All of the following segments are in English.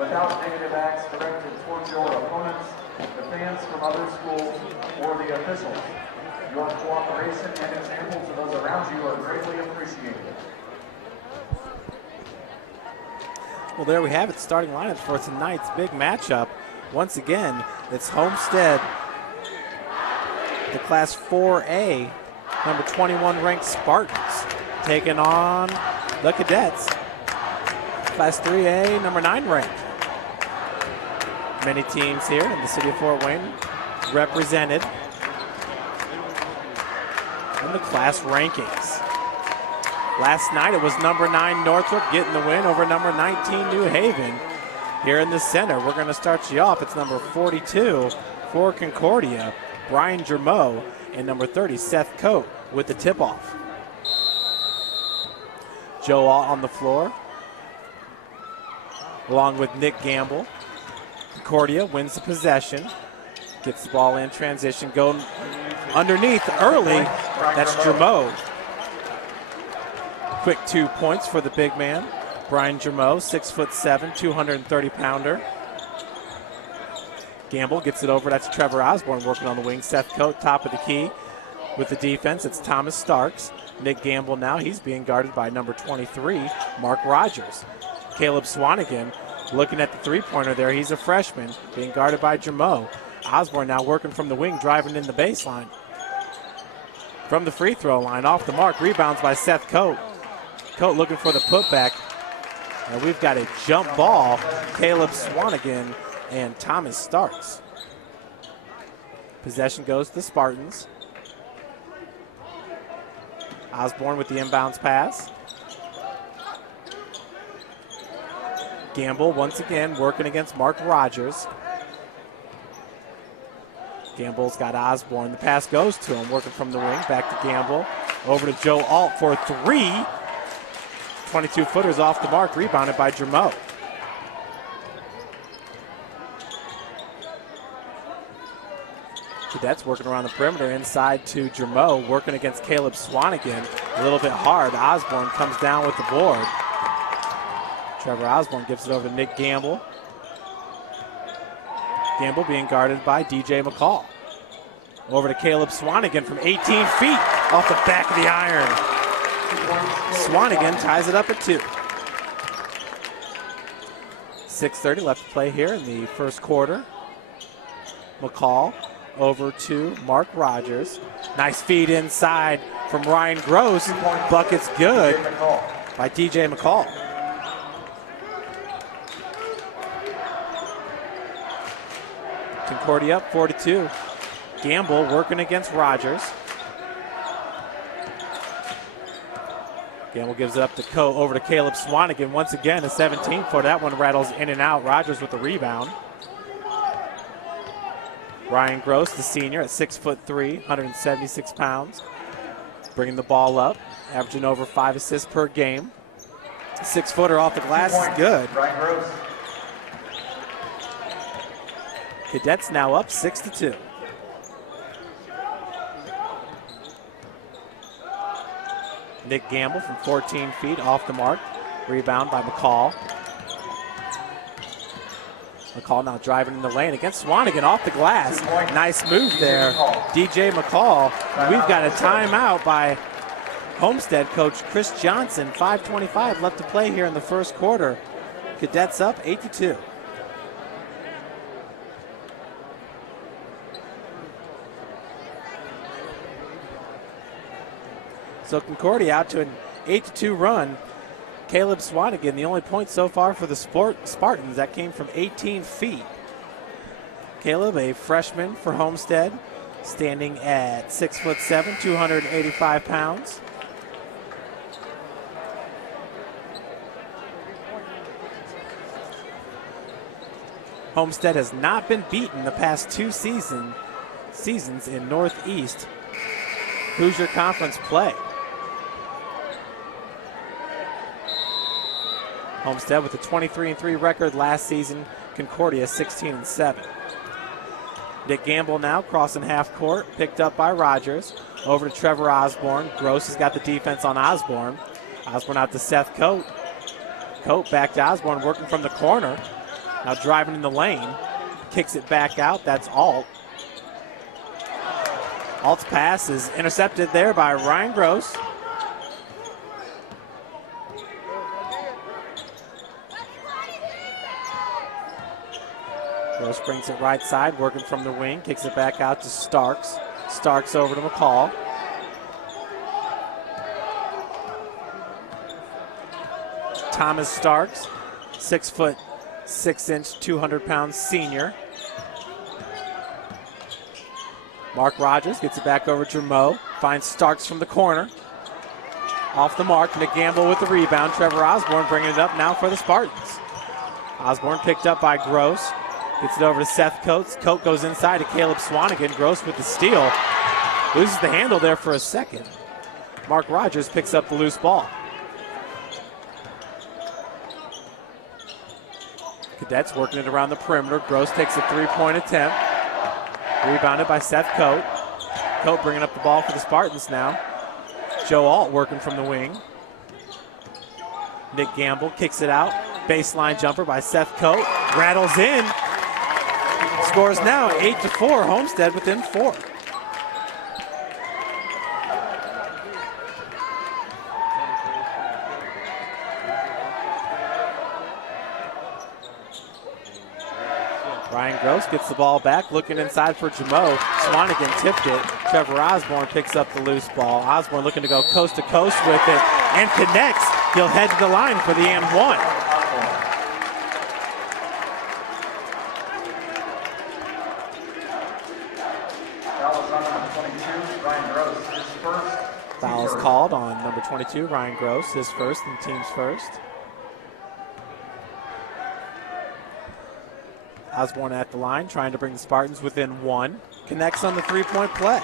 without negative acts directed towards your opponents, the fans from other schools, or the officials. Your cooperation and examples of those around you are greatly appreciated. Well, there we have it, starting lineups for tonight's big matchup. Once again, it's Homestead, the Class 4A, number 21 ranked Spartans, taking on the Cadets, Class 3A, number 9 ranked. Many teams here in the city of Fort Wayne represented in the class rankings. Last night it was number 9 Northrop getting the win over number 19 New Haven. Here in the center, we're going to start you off. It's number 42 for Concordia, Brian Germeau, and number 30, Seth Coate, with the tip-off. Joe Alt on the floor, along with Nick Gamble. Concordia wins the possession, gets the ball in transition, going underneath early. That's Germeau. Quick 2 points for the big man. Brian Germeau, 6'7", 230-pounder. Gamble gets it over. That's Trevor Osborne working on the wing. Seth Coate, top of the key with the defense. It's Thomas Starks. Nick Gamble now, he's being guarded by number 23, Mark Rogers. Caleb Swanigan looking at the three-pointer there. He's a freshman, being guarded by Germeau. Osborne now working from the wing, driving in the baseline. From the free throw line, off the mark, rebounds by Seth Coate. Coate looking for the putback. And we've got a jump ball, Caleb Swanigan and Thomas Starks. Possession goes to the Spartans. Osborne with the inbounds pass. Gamble once again working against Mark Rogers. Gamble's got Osborne. The pass goes to him, working from the wing. Back to Gamble. Over to Joe Alt for three. 22-footers off the mark, rebounded by Germeau. Cadets working around the perimeter, inside to Germeau, working against Caleb Swanigan. A little bit hard. Osborne comes down with the board. Trevor Osborne gives it over to Nick Gamble. Gamble being guarded by DJ McCall. Over to Caleb Swanigan from 18 feet off the back of the iron. Swanigan ties it up at 2. 6:30 left to play here in the first quarter. McCall over to Mark Rogers. Nice feed inside from Ryan Gross. Bucket's good by DJ McCall. Concordia up 4-2. Gamble working against Rogers. Gamble gives it up to Coate, over to Caleb Swanigan. Once again, a 17-footer. That one rattles in and out. Rogers with the rebound. Ryan Gross, the senior, at 6'3", 176 pounds. Bringing the ball up, averaging over 5 assists per game. 6-footer off the glass is good. Ryan Gross. Cadets now up 6-2. Nick Gamble from 14 feet off the mark. Rebound by McCall. McCall now driving in the lane against Swanigan off the glass. Nice move there, DJ McCall. We've got a timeout by Homestead coach Chris Johnson. 5:25 left to play here in the first quarter. Cadets up 8-2. So Concordia out to an 8-2 run. Caleb Swanigan, the only point so far for the Spartans, that came from 18 feet. Caleb, a freshman for Homestead, standing at 6'7", 285 pounds. Homestead has not been beaten the past 2 seasons in Northeast Hoosier Conference play. Homestead with a 23-3 record last season. Concordia 16-7. Nick Gamble now crossing half court, picked up by Rogers. Over to Trevor Osborne. Gross has got the defense on Osborne. Osborne out to Seth Coate. Coate back to Osborne, working from the corner. Now driving in the lane, kicks it back out. That's Alt. Alt's pass is intercepted there by Ryan Gross. Gross brings it right side, working from the wing, kicks it back out to Starks. Starks over to McCall. Thomas Starks, 6'6", 200-pound senior. Mark Rogers gets it back over to Mo, finds Starks from the corner. Off the mark, Nick Gamble with the rebound. Trevor Osborne bringing it up now for the Spartans. Osborne picked up by Gross, gets it over to Seth Coates. Coates goes inside to Caleb Swanigan. Gross with the steal, loses the handle there for a second. Mark Rogers picks up the loose ball. Cadets working it around the perimeter. Gross takes a three-point attempt. Rebounded by Seth Coates. Coates bringing up the ball for the Spartans now. Joe Alt working from the wing. Nick Gamble kicks it out. Baseline jumper by Seth Coates. Rattles in. Scores now 8-4. Homestead within 4. Ryan Gross gets the ball back, looking inside for Jamo. Swanigan tipped it. Trevor Osborne picks up the loose ball. Osborne looking to go coast to coast with it and connects. He'll head to the line for the and one. Foul is called on number 22, Ryan Gross, his first and team's first. Osborne at the line, trying to bring the Spartans within 1. Connects on the three-point play.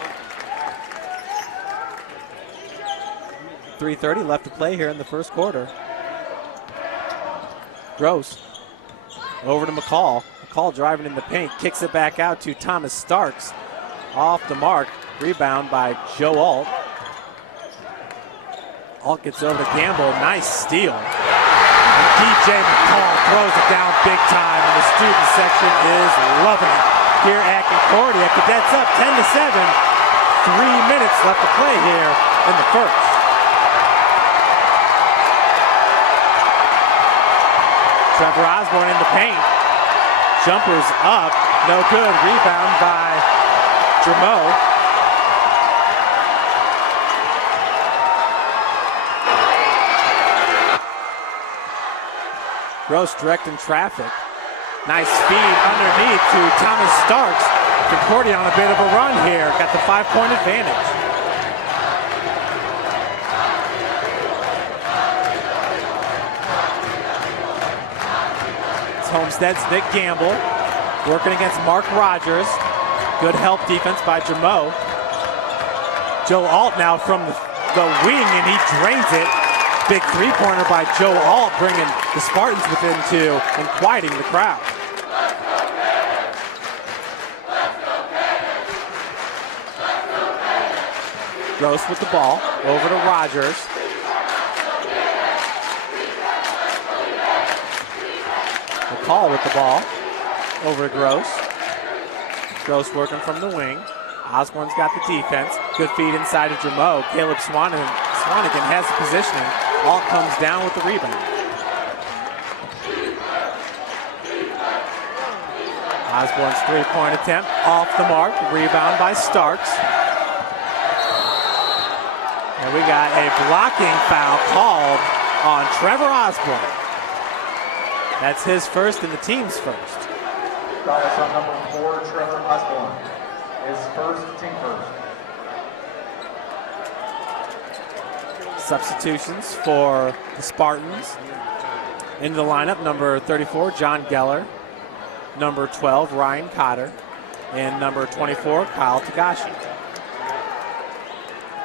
3:30 left to play here in the first quarter. Gross over to McCall. McCall driving in the paint, kicks it back out to Thomas Starks. Off the mark, rebound by Joe Alt. Alt gets over to Gamble, nice steal. DJ McCall throws it down big time, and the student section is loving it. Here at Concordia, Cadets up 10-7. 3 minutes left to play here in the first. Trevor Osborne in the paint. Jumpers up, no good. Rebound by Jamo. Gross directing traffic. Nice speed underneath to Thomas Starks. Concordia on a bit of a run here. Got the 5-point advantage. It's Homestead's Nick Gamble working against Mark Rogers. Good help defense by Jamo. Joe Alt now from the wing, and he drains it. Big three-pointer by Joe Alt, bringing the Spartans within 2 and quieting the crowd. Gross with the ball, over to Rogers. McCall with the ball, over to Gross. Gross working from the wing. Osborne's got the defense. Good feed inside of Jamo. Caleb Swanigan has the positioning. Alt comes down with the rebound. Osborne's three-point attempt off the mark. Rebound by Starks. And we got a blocking foul called on Trevor Osborne. That's his first and the team's first. Foul on number 4, Trevor Osborne. His first, team first. Substitutions for the Spartans. In the lineup, number 34, John Geller. Number 12, Ryan Cotter. And number 24, Kyle Tagashi.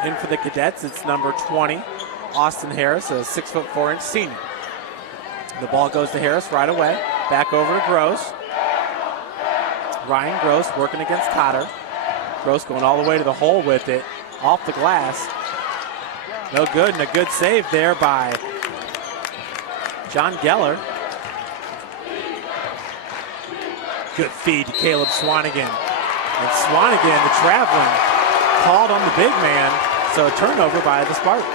In for the Cadets, it's number 20, Austin Harris, a 6'4" senior. The ball goes to Harris right away. Back over to Gross. Ryan Gross working against Cotter. Gross going all the way to the hole with it. Off the glass. No good, and a good save there by John Geller. Good feed to Caleb Swanigan. And Swanigan, the traveling, called on the big man, so a turnover by the Spartans.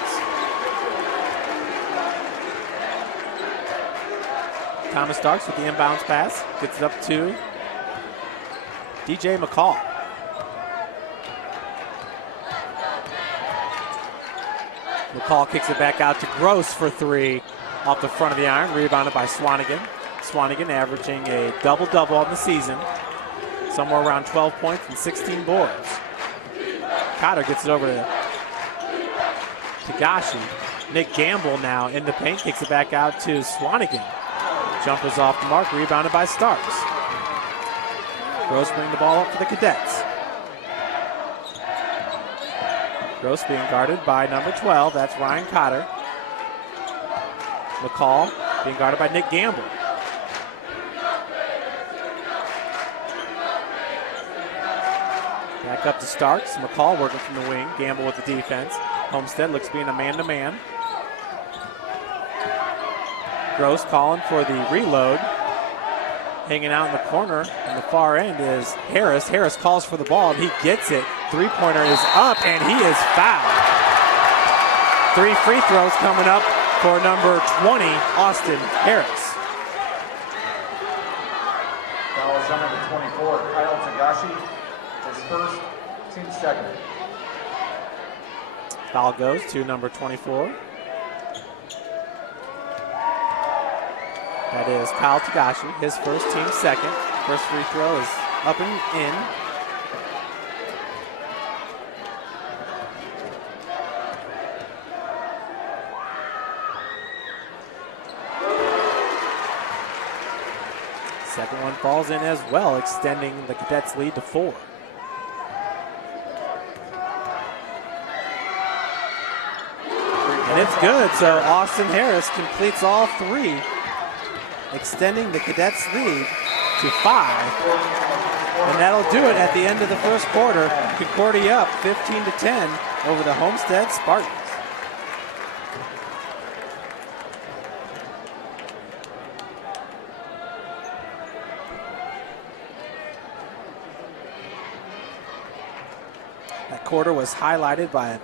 Thomas Starks with the inbounds pass, gets it up to DJ McCall. McCall kicks it back out to Gross for three off the front of the iron, rebounded by Swanigan. Swanigan averaging a double-double on the season, somewhere around 12 points and 16 boards. Cotter gets it over to Tagashi. Nick Gamble now in the paint, kicks it back out to Swanigan. Jumpers off the mark, rebounded by Starks. Gross bringing the ball up for the Cadets. Gross being guarded by number 12, that's Ryan Cotter. McCall being guarded by Nick Gamble. Back up to Starks. McCall working from the wing. Gamble with the defense. Homestead looks being a man-to-man. Gross calling for the reload. Hanging out in the corner on the far end is Harris. Harris calls for the ball and he gets it. Three-pointer is up and he is fouled. 3 free throws coming up for number 20, Austin Harris. Foul is on number 24, Kyle Tagashi. His first, team second. Foul goes to number 24. That is Kyle Tagashi, his first, team second. First free throw is up and in. Second one falls in as well, extending the Cadets' lead to 4. And it's good, so Austin Harris completes all 3, extending the Cadets' lead to 5. And that'll do it at the end of the first quarter. Concordia up 15-10 over the Homestead Spartans. That quarter was highlighted by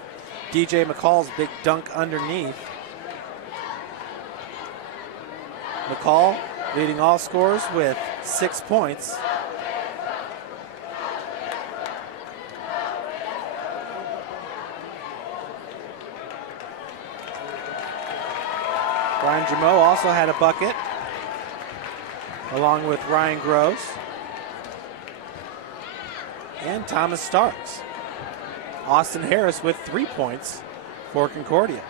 DJ McCall's big dunk underneath. McCall leading all scorers with 6 points. Brian Jameau also had a bucket, along with Ryan Gross and Thomas Starks. Austin Harris with 3 points for Concordia.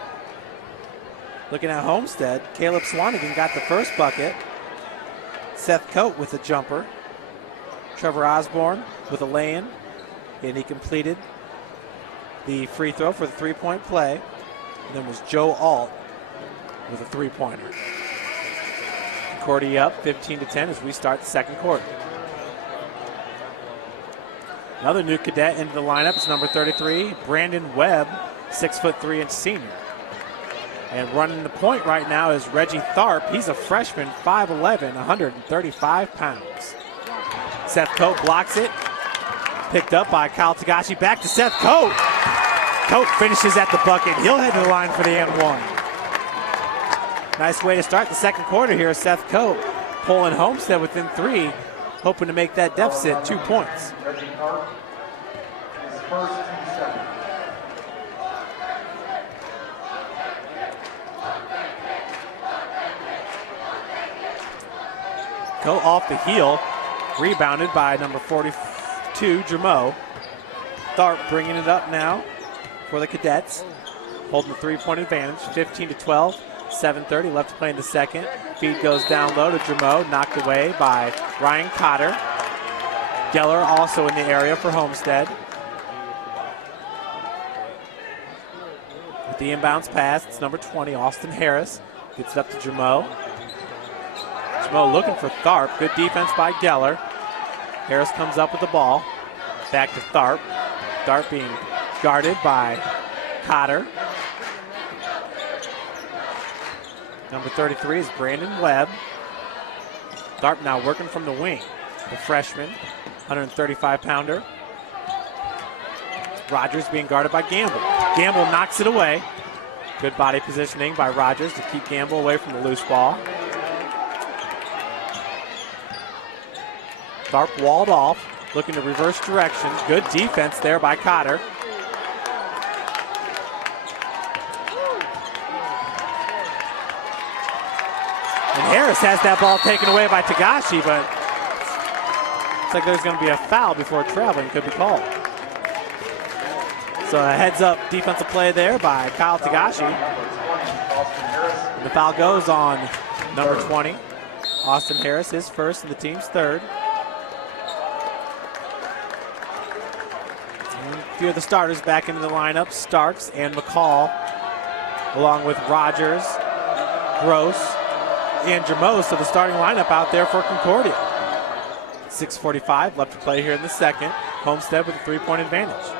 Looking at Homestead, Caleb Swanigan got the first bucket. Seth Coate with a jumper. Trevor Osborne with a lay-in, and he completed the free throw for the three-point play. And then was Joe Alt with a three-pointer. Concordia up 15-10 as we start the second quarter. Another new cadet into the lineup is number 33, Brandon Webb, 6'3" senior. And running the point right now is Reggie Tharp. He's a freshman, 5'11", 135 pounds. Seth Coate blocks it. Picked up by Kyle Tagashi. Back to Seth Coate. Coate finishes at the bucket. He'll head to the line for the N1. Nice way to start the second quarter here. Seth Coate pulling Homestead within 3. Hoping to make that deficit 2 points. Reggie Hart, his first, team second. Go off the heel, rebounded by number 42, Jameau. Tharp bringing it up now for the Cadets. Holding the three-point advantage, 15-12, 7:30 left to play in the second. Feed goes down low to Jameau, knocked away by Ryan Cotter. Geller also in the area for Homestead. With the inbounds pass, it's number 20, Austin Harris. Gets it up to Jameau. Jameau looking for Tharp. Good defense by Geller. Harris comes up with the ball. Back to Tharp. Tharp being guarded by Cotter. Number 33 is Brandon Webb. Tharp now working from the wing. the freshman, 135-pounder. Rogers being guarded by Gamble. Gamble knocks it away. Good body positioning by Rogers to keep Gamble away from the loose ball. Tharp walled off, looking to reverse direction. Good defense there by Cotter. And Harris has that ball taken away by Tagashi, but looks like there's going to be a foul before traveling could be called. So a heads-up defensive play there by Kyle Tagashi. And the foul goes on number 20, Austin Harris, his first and the team's third. And a few of the starters back into the lineup, Starks and McCall, along with Rogers, Gross, and Jamo. So the starting lineup out there for Concordia. 6:45 left to play here in the second. Homestead with a three-point advantage.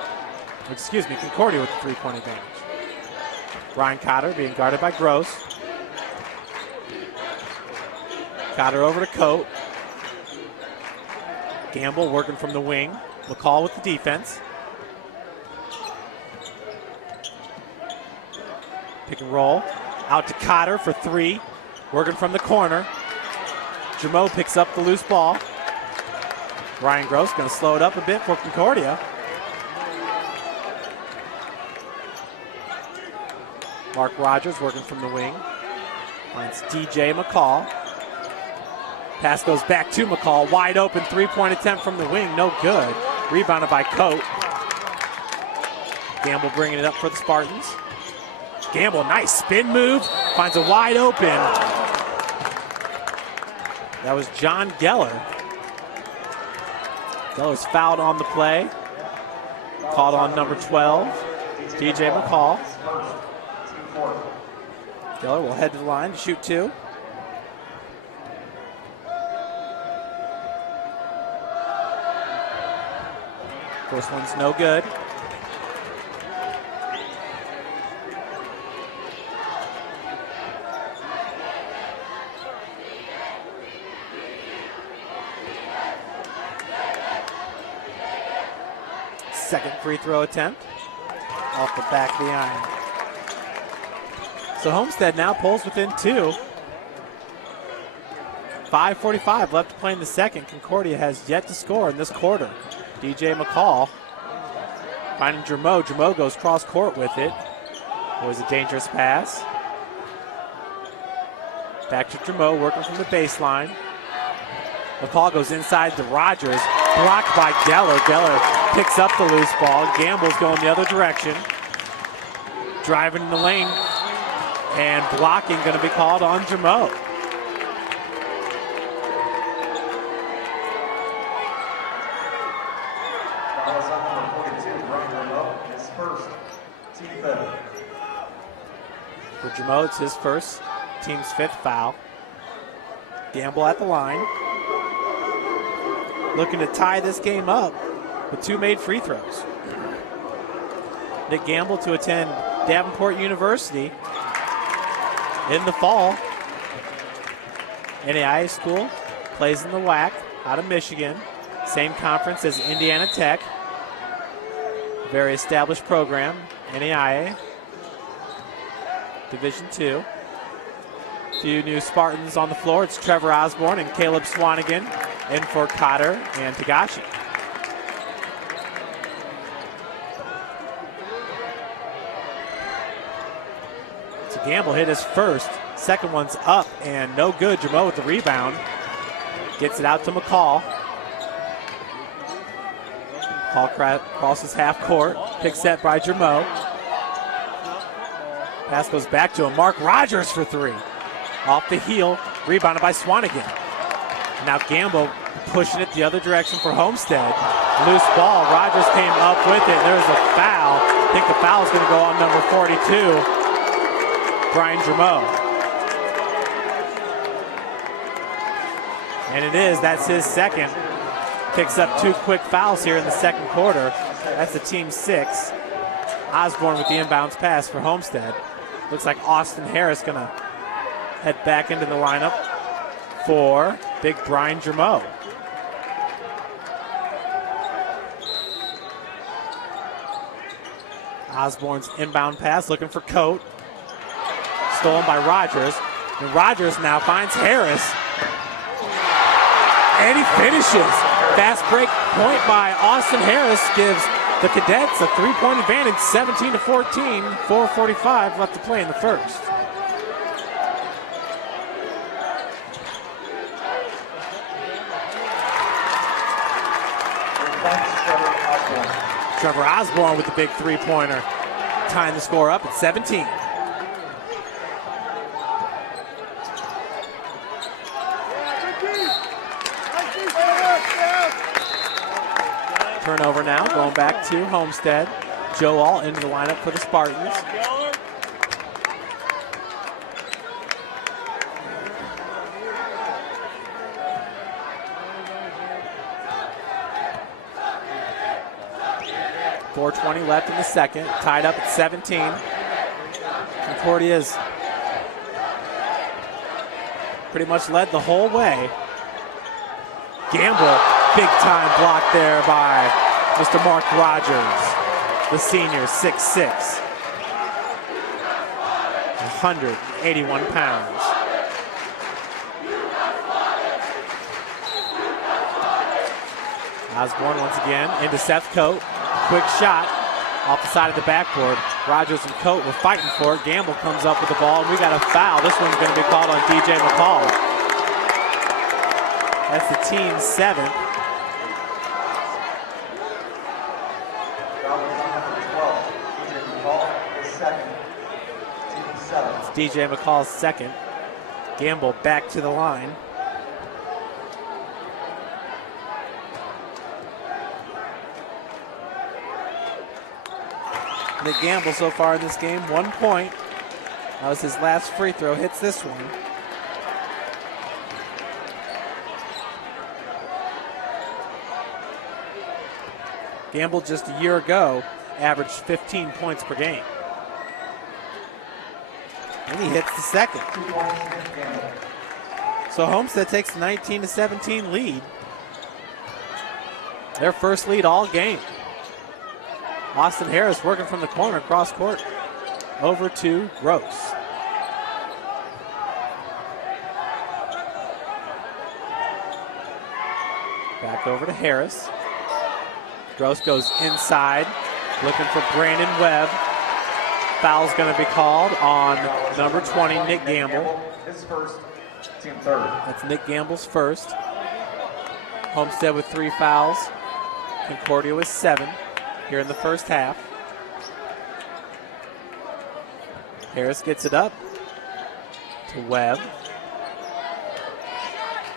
Excuse me, Concordia with the three-point advantage. Ryan Cotter being guarded by Gross. Cotter over to Coate. Gamble working from the wing. McCall with the defense. Pick and roll. Out to Cotter for three. Working from the corner. Jamo picks up the loose ball. Ryan Gross going to slow it up a bit for Concordia. Mark Rogers working from the wing. Finds DJ McCall. Pass goes back to McCall. Wide open three-point attempt from the wing. No good. Rebounded by Coate. Gamble bringing it up for the Spartans. Gamble, nice spin move. Finds a wide open. That was John Geller. Geller's fouled on the play. Called on number 12, DJ McCall. Geller will head to the line to shoot two. First one's no good. Second free throw attempt off the back of the iron. So Homestead now pulls within two. 5:45 left to play in the second. Concordia has yet to score in this quarter. DJ McCall finding Jamo. Jamo goes cross court with it. It was a dangerous pass. Back to Jamo working from the baseline. McCall goes inside to Rogers. Blocked by Geller. Geller picks up the loose ball. Gamble's going the other direction. Driving in the lane. And blocking going to be called on Jamo. For Jamo, it's his first, team's fifth foul. Gamble at the line. Looking to tie this game up with two made free throws. Nick Gamble to attend Davenport University in the fall. NAIA school, plays in the WAC out of Michigan. Same conference as Indiana Tech. Very established program, NAIA. Division II. Few new Spartans on the floor. It's Trevor Osborne and Caleb Swanigan in for Cotter and Tagashi. So Gamble hit his first. Second one's up and no good. Jamo with the rebound. Gets it out to McCall. McCall crosses half court. Pick set by Jamo. Pass goes back to him. Mark Rogers for three. Off the heel. Rebounded by Swanigan. Now Gamble pushing it the other direction for Homestead. Loose ball. Rogers came up with it. There's a foul. I think the foul is going to go on number 42, Brian Jamo. And it is. That's his second. Picks up two quick fouls here in the second quarter. That's the team's sixth. Osborne with the inbounds pass for Homestead. Looks like Austin Harris going to head back into the lineup for big Brian Jamo. Osborne's inbound pass looking for Coate. Stolen by Rogers. And Rogers now finds Harris. And he finishes. Fast break point by Austin Harris gives the Cadets a 3-point advantage, 17-14. 4:45 left to play in the first. Trevor Osborne with the big three-pointer, tying the score up at 17. Turnover now, going back to Homestead. Joe All into the lineup for the Spartans. .420 left in the second, tied up at 17. Concordia's pretty much led the whole way. Gamble, big time block there by Mr. Mark Rogers, the senior, 6'6", 181 pounds. Osborne once again into Seth Coate. Quick shot off the side of the backboard. Rogers and Coate were fighting for it. Gamble comes up with the ball, and we got a foul. This one's going to be called on DJ McCall. That's the team's 7th. It's DJ McCall's 2nd. Gamble back to the line. Nick Gamble so far in this game, 1 point. That was his last free throw, hits this one. Gamble just a year ago averaged 15 points per game. And he hits the second. So Homestead takes the 19-17 lead. Their first lead all game. Austin Harris working from the corner, cross court, over to Gross. Back over to Harris. Gross goes inside, looking for Brandon Webb. Foul's going to be called on number 20, Nick Gamble. His first, team 3rd. That's Nick Gamble's first. Homestead with 3 fouls. Concordia with 7. Here in the first half. Harris gets it up to Webb.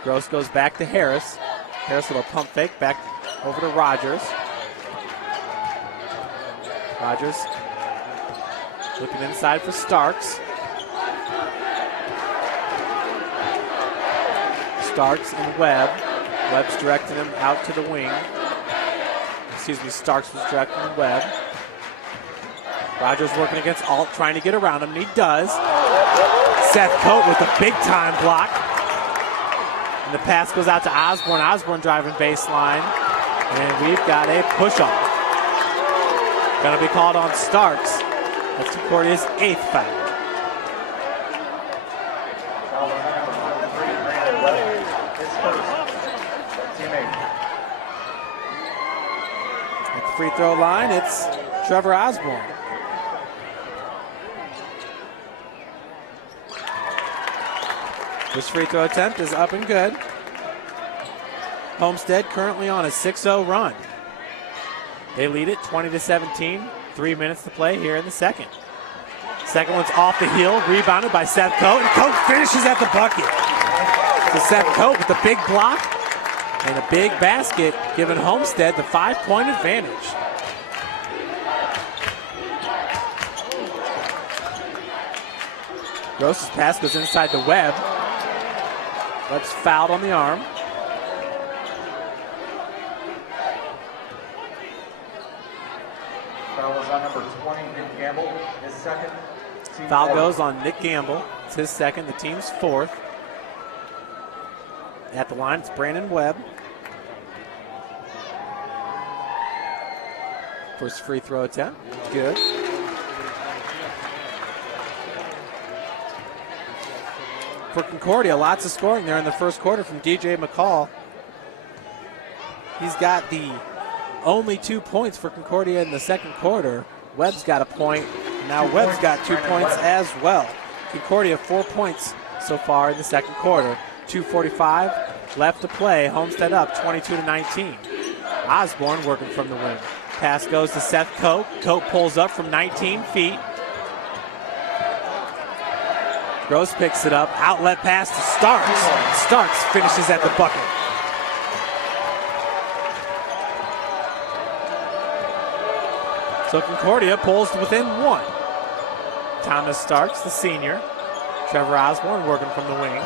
Gross goes back to Harris. Harris with a pump fake back over to Rogers. Rogers looking inside for Starks. Starks and Webb. Webb's directing him out to the wing. Starks was directing the Webb. Rogers working against Alt, trying to get around him, and he does. Seth Coate with a big-time block. And the pass goes out to Osborne. Osborne driving baseline. And we've got a push-off. Going to be called on Starks. That's Concordia's 8th foul. Free throw line, it's Trevor Osborne. This free throw attempt is up and good. Homestead currently on a 6-0 run. They lead it 20-17, 3 minutes to play here in the second. Second one's off the heel, rebounded by Seth Coate, and Coate finishes at the bucket. So Seth Coate with the big block and a big basket, giving Homestead the 5-point advantage. Gross's pass goes inside the Webb. Webb's fouled on the arm. Foul is on number 20, Nick Gamble, his 2nd. Foul goes on Nick Gamble. It's his 2nd, the team's 4th. At the line, it's Brandon Webb. First free throw attempt, good. for Concordia. Lots of scoring there in the first quarter from DJ McCall. He's got the only 2 points for Concordia in the second quarter. Webb's got a point. Now Webb's got 2 points as well. Concordia 4 points so far in the second quarter. 2:45 left to play. Homestead up 22-19. Osborne working from the wing. Pass goes to Seth Cope. Cope pulls up from 19 feet. Gross picks it up. Outlet pass to Starks. Starks finishes at the bucket. So Concordia pulls to within 1. Thomas Starks, the senior. Trevor Osborne working from the wing.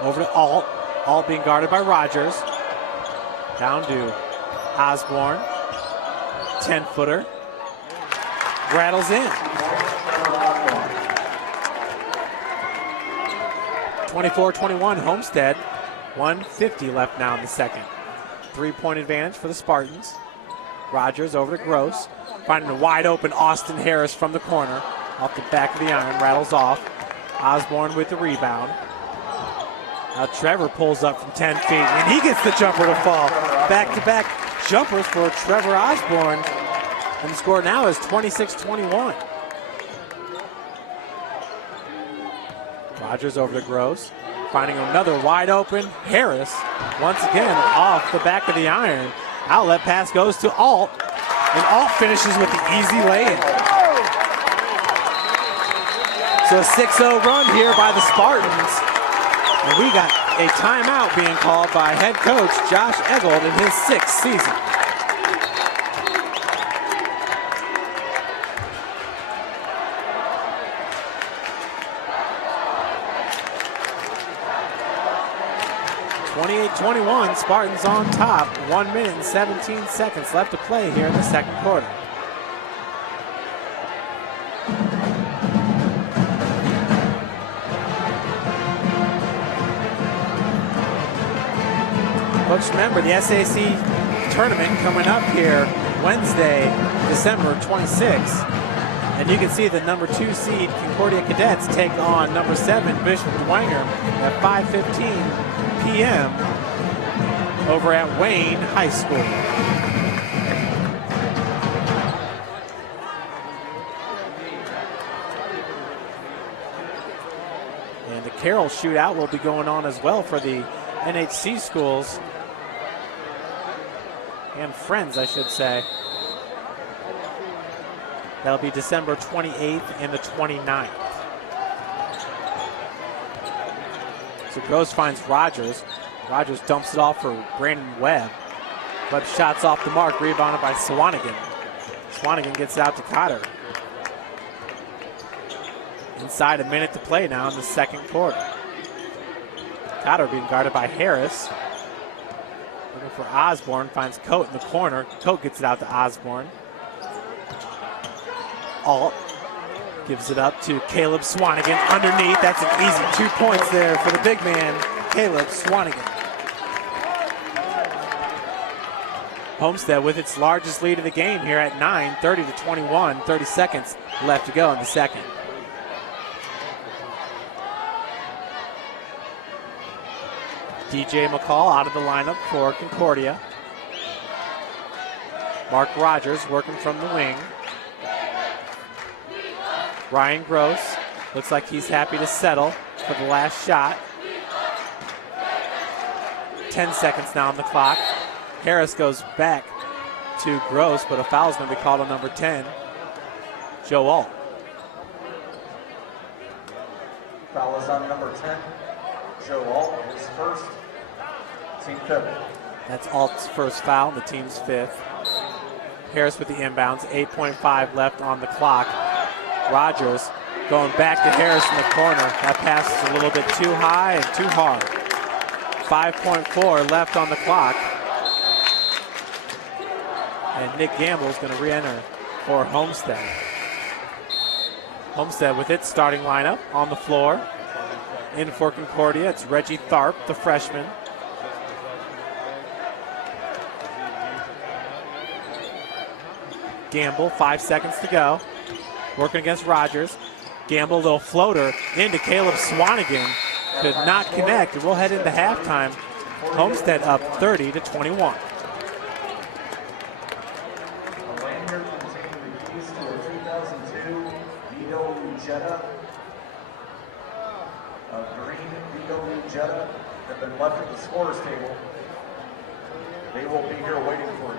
Over to Alt. Alt being guarded by Rogers. Down to Osborne. 10-footer. Rattles in. 24-21 Homestead. 1:50 left now in the second. 3-point advantage for the Spartans. Rogers over to Gross. Finding a wide open Austin Harris from the corner. Off the back of the iron. Rattles off. Osborne with the rebound. Now Trevor pulls up from 10 feet, and he gets the jumper to fall. Back-to-back jumpers for Trevor Osborne. And the score now is 26-21. Rogers over to Gross. Finding another wide open Harris. Once again off the back of the iron. Outlet pass goes to Alt. And Alt finishes with the easy lay-in. So a 6-0 run here by the Spartans. And we got a timeout being called by head coach Josh Eggold in his 6th season. (28-21) Spartans on top. 1 minute and 17 seconds left to play here in the second quarter. Folks, remember the SAC tournament coming up here Wednesday, December 26th. And you can see the number 2 seed Concordia Cadets take on number 7 Bishop Dwenger at 5:15 p.m. over at Wayne High School. And the Carroll shootout will be going on as well for the NHC schools and friends, I should say. That'll be December 28th and the 29th. So Gross finds Rogers. Rogers dumps it off for Brandon Webb. Webb shots off the mark, rebounded by Swanigan. Swanigan gets it out to Cotter. Inside a minute to play now in the second quarter. Cotter being guarded by Harris. Looking for Osborne, finds Coate in the corner. Coate gets it out to Osborne. Alt gives it up to Caleb Swanigan underneath. That's an easy 2 points there for the big man, Caleb Swanigan. Homestead with its largest lead of the game here at 9, 30-21, 30 seconds left to go in the second. DJ McCall out of the lineup for Concordia. Mark Rogers working from the wing. Ryan Gross looks like he's happy to settle for the last shot. 10 seconds now on the clock. Harris goes back to Gross, but a foul's going to be called on number 10, Joe Alt. Foul is on number 10, Joe Alt, his first, team 5th. That's Alt's first foul, the team's 5th. Harris with the inbounds, 8.5 left on the clock. Rogers going back to Harris in the corner. That pass is a little bit too high and too hard. 5.4 left on the clock. And Nick Gamble is going to re-enter for Homestead. Homestead with its starting lineup on the floor. In for Concordia, it's Reggie Tharp, the freshman. Gamble, 5 seconds to go. Working against Rogers. Gamble, little floater into Caleb Swanigan. Could not connect. We'll head into halftime. Homestead up 30-21. A lanyard containing the keys to a 2002 VW Jetta, a green VW Jetta, have been left at the scorer's table. They will be here waiting for you.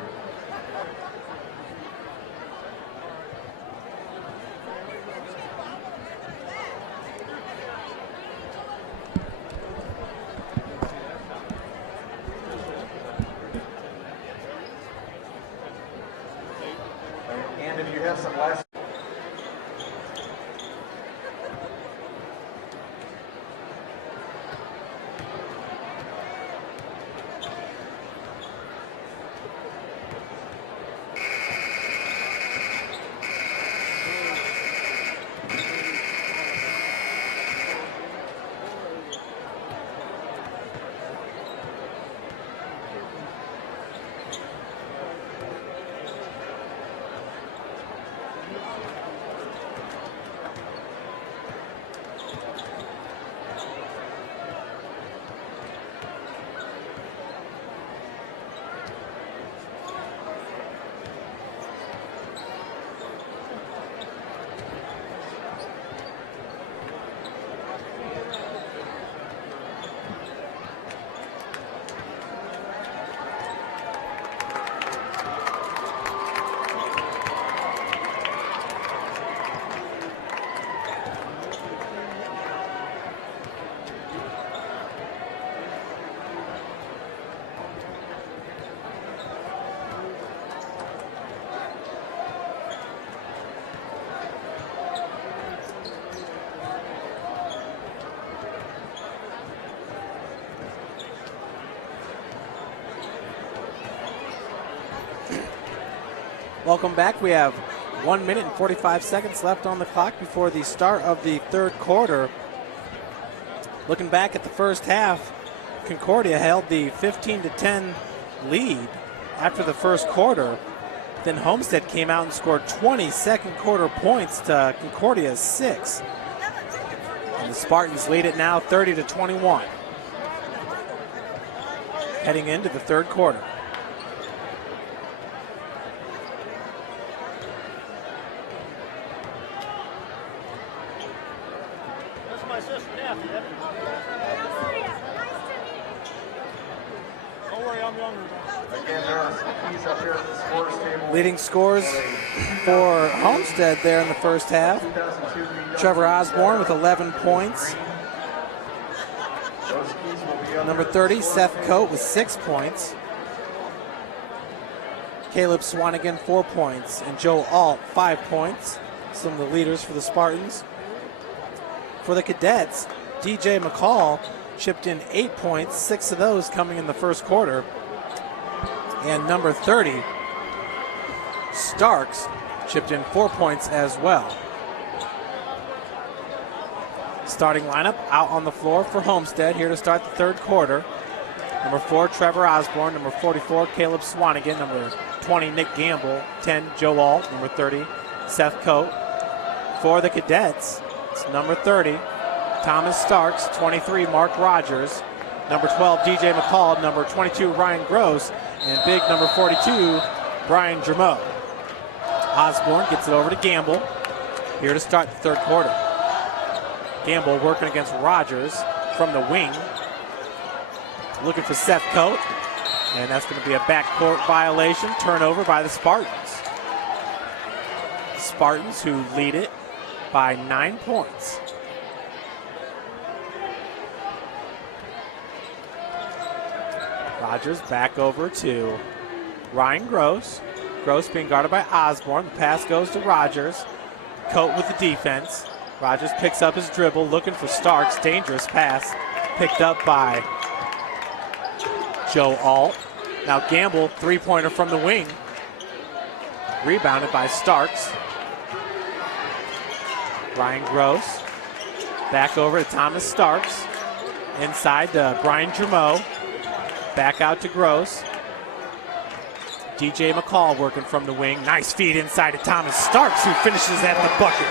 And if you have some last Welcome back. We have 1 minute and 45 seconds left on the clock before the start of the third quarter. Looking back at the first half, Concordia held the 15-10 lead after the first quarter. Then Homestead came out and scored 20 second quarter points to Concordia's 6. And the Spartans lead it now 30-21. Heading into the third quarter. Leading scores for Homestead there in the first half. Trevor Osborne with 11 points. Number 30, Seth Coate with 6 points. Caleb Swanigan, 4 points. And Joe Alt, 5 points. Some of the leaders for the Spartans. For the Cadets, DJ McCall chipped in 8 points, 6 of those coming in the first quarter. And number 30, Starks, chipped in 4 points as well. Starting lineup out on the floor for Homestead here to start the third quarter. Number 4, Trevor Osborne. Number 44, Caleb Swanigan. Number 20, Nick Gamble. 10, Joe Alt. Number 30, Seth Coate. For the Cadets, it's number 30, Thomas Starks. 23, Mark Rogers. Number 12, DJ McCall. Number 22, Ryan Gross. And big number 42, Brian Jermeau. Osborne gets it over to Gamble here to start the third quarter. Gamble working against Rogers from the wing. Looking for Seth Coate. And that's going to be a backcourt violation. Turnover by the Spartans. The Spartans who lead it by 9 points. Rogers back over to Ryan Gross. Gross being guarded by Osborne. The pass goes to Rogers. Coate with the defense. Rogers picks up his dribble, looking for Starks. Dangerous pass picked up by Joe Alt. Now Gamble, three-pointer from the wing. Rebounded by Starks. Ryan Gross. Back over to Thomas Starks. Inside to Brian Jermeau. Back out to Gross. DJ McCall working from the wing. Nice feed inside to Thomas Starks, who finishes at the bucket.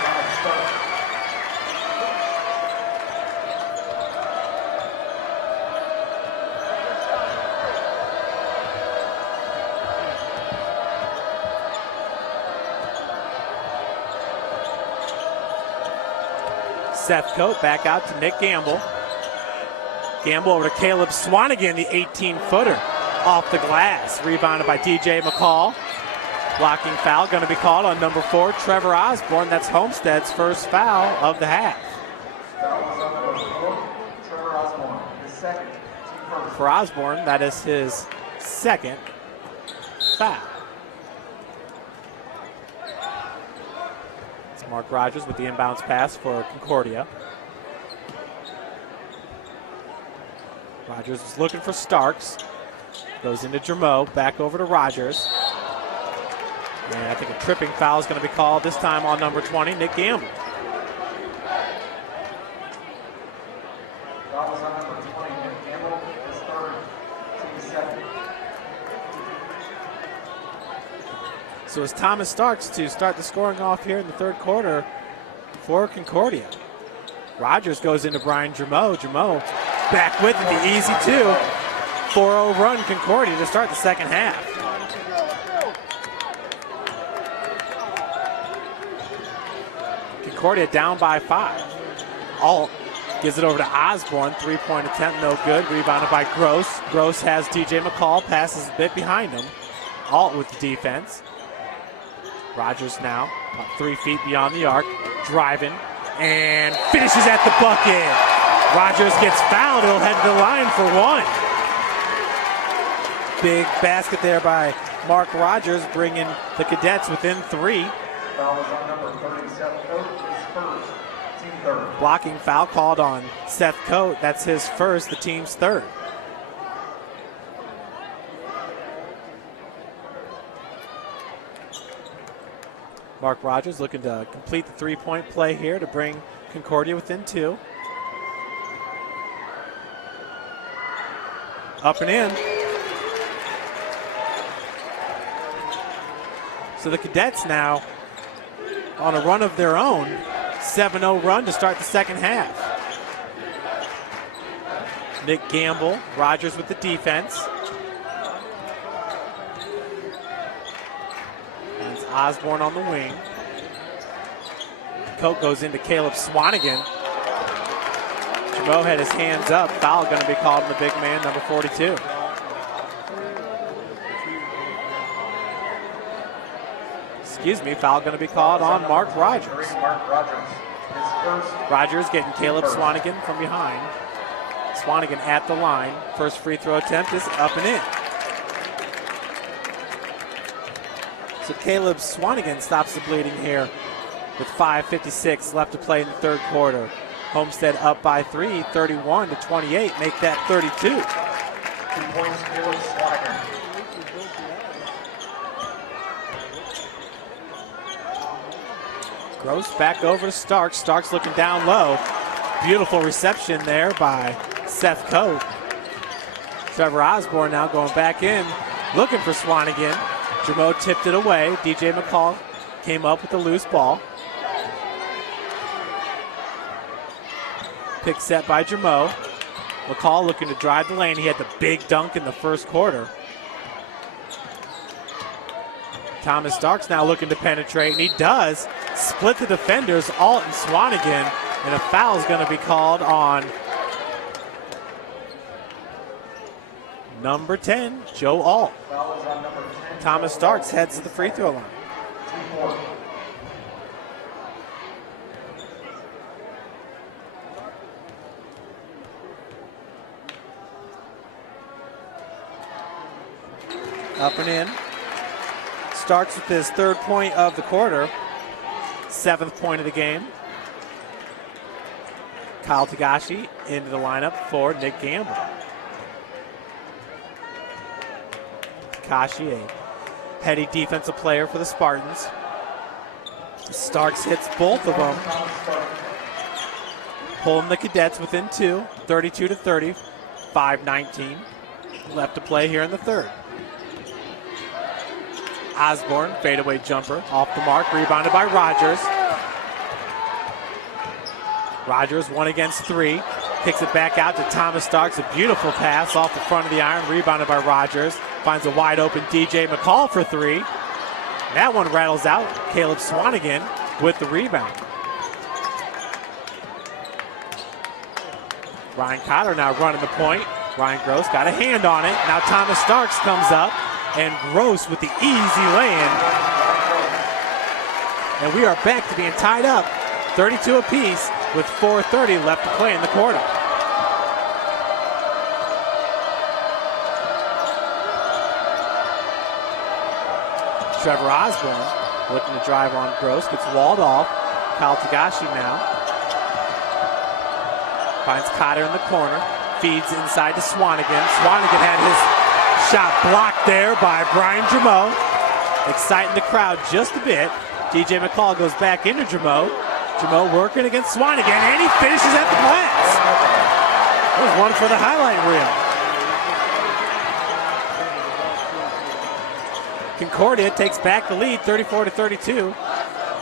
Seth Coate back out to Nick Gamble. Gamble over to Caleb Swanigan, the 18-footer off the glass. Rebounded by DJ McCall. Blocking foul going to be called on number 4, Trevor Osborne. That's Homestead's first foul of the half. Foul was on number 4, Trevor Osborne, his second, team first. For Osborne, that is his second foul. It's Mark Rogers with the inbounds pass for Concordia. Rogers is looking for Starks. Goes into Jermeau, back over to Rogers. And I think a tripping foul is going to be called this time on number 20, Nick Gamble. Foul was on number 20, Nick Gamble, his third, team second. So it's Thomas Starks to start the scoring off here in the third quarter for Concordia. Rogers goes into Brian Jermeau. Jermeau back with it, the easy 2. 4-0 run Concordia to start the second half. Concordia down by 5. Alt gives it over to Osborne. 3-point attempt, no good. Rebounded by Gross. Gross has DJ McCall, passes a bit behind him. Alt with the defense. Rogers now about 3 feet beyond the arc, driving, and finishes at the bucket. Rogers gets fouled. He'll head to the line for 1. Big basket there by Mark Rogers, bringing the Cadets within 3. Foul was on number 37, Coate, his first, team third. Blocking foul called on Seth Coate. That's his first, the team's third. Mark Rogers looking to complete the 3-point play here to bring Concordia within 2. Up and in. So the Cadets now on a run of their own. 7-0 run to start the second half. Nick Gamble, Rogers with the defense. And it's Osborne on the wing. Coate goes into Caleb Swanigan. Jermeau had his hands up. Foul going to be called on the big man, number 42. Excuse me, foul going to be called on Mark Rogers. Mark Rogers, his first. Rogers getting Caleb Swanigan from behind. Swanigan at the line. First free throw attempt is up and in. So Caleb Swanigan stops the bleeding here with 5:56 left to play in the third quarter. Homestead up by 3, 31-28. Make that 32. 2 points, Caleb Swanigan. Gross back over to Starks. Starks looking down low. Beautiful reception there by Seth Coate. Trevor Osborne now going back in, looking for Swanigan. Jermeau tipped it away. DJ McCall came up with the loose ball. Pick set by Jermeau. McCall looking to drive the lane. He had the big dunk in the first quarter. Thomas Starks now looking to penetrate, and he does. Split the defenders, Alt and Swanigan, and a foul is going to be called on number 10, Joe Alt. Foul is on number 10. Thomas Starks heads to the free throw line. 2-4. Up and in. Starks with his third point of the quarter. 7th point of the game. Kyle Tagashi into the lineup for Nick Gamble. Tagashi, a heady defensive player for the Spartans. Starks hits both of them. Pulling the Cadets within 2, 32-30, 5:19 left to play here in the third. Osborne, fadeaway jumper, off the mark, rebounded by Rogers. Rogers 1 against 3, kicks it back out to Thomas Starks. A beautiful pass off the front of the iron, rebounded by Rogers. Finds a wide open DJ McCall for 3. That one rattles out. Caleb Swanigan with the rebound. Ryan Cotter now running the point. Ryan Gross got a hand on it. Now Thomas Starks comes up, and Gross with the easy land. And we are back to being tied up, 32 apiece, with 4:30 left to play in the quarter. Trevor Osborne looking to drive on Gross, gets walled off. Kyle Tagashi now finds Cotter in the corner, feeds inside to Swanigan. Swanigan had his shot blocked there by Brian Drameau, exciting the crowd just a bit. DJ McCall goes back into Drameau. Drameau working against Swanigan, and he finishes at the glass. There's one for the highlight reel. Concordia takes back the lead, 34-32.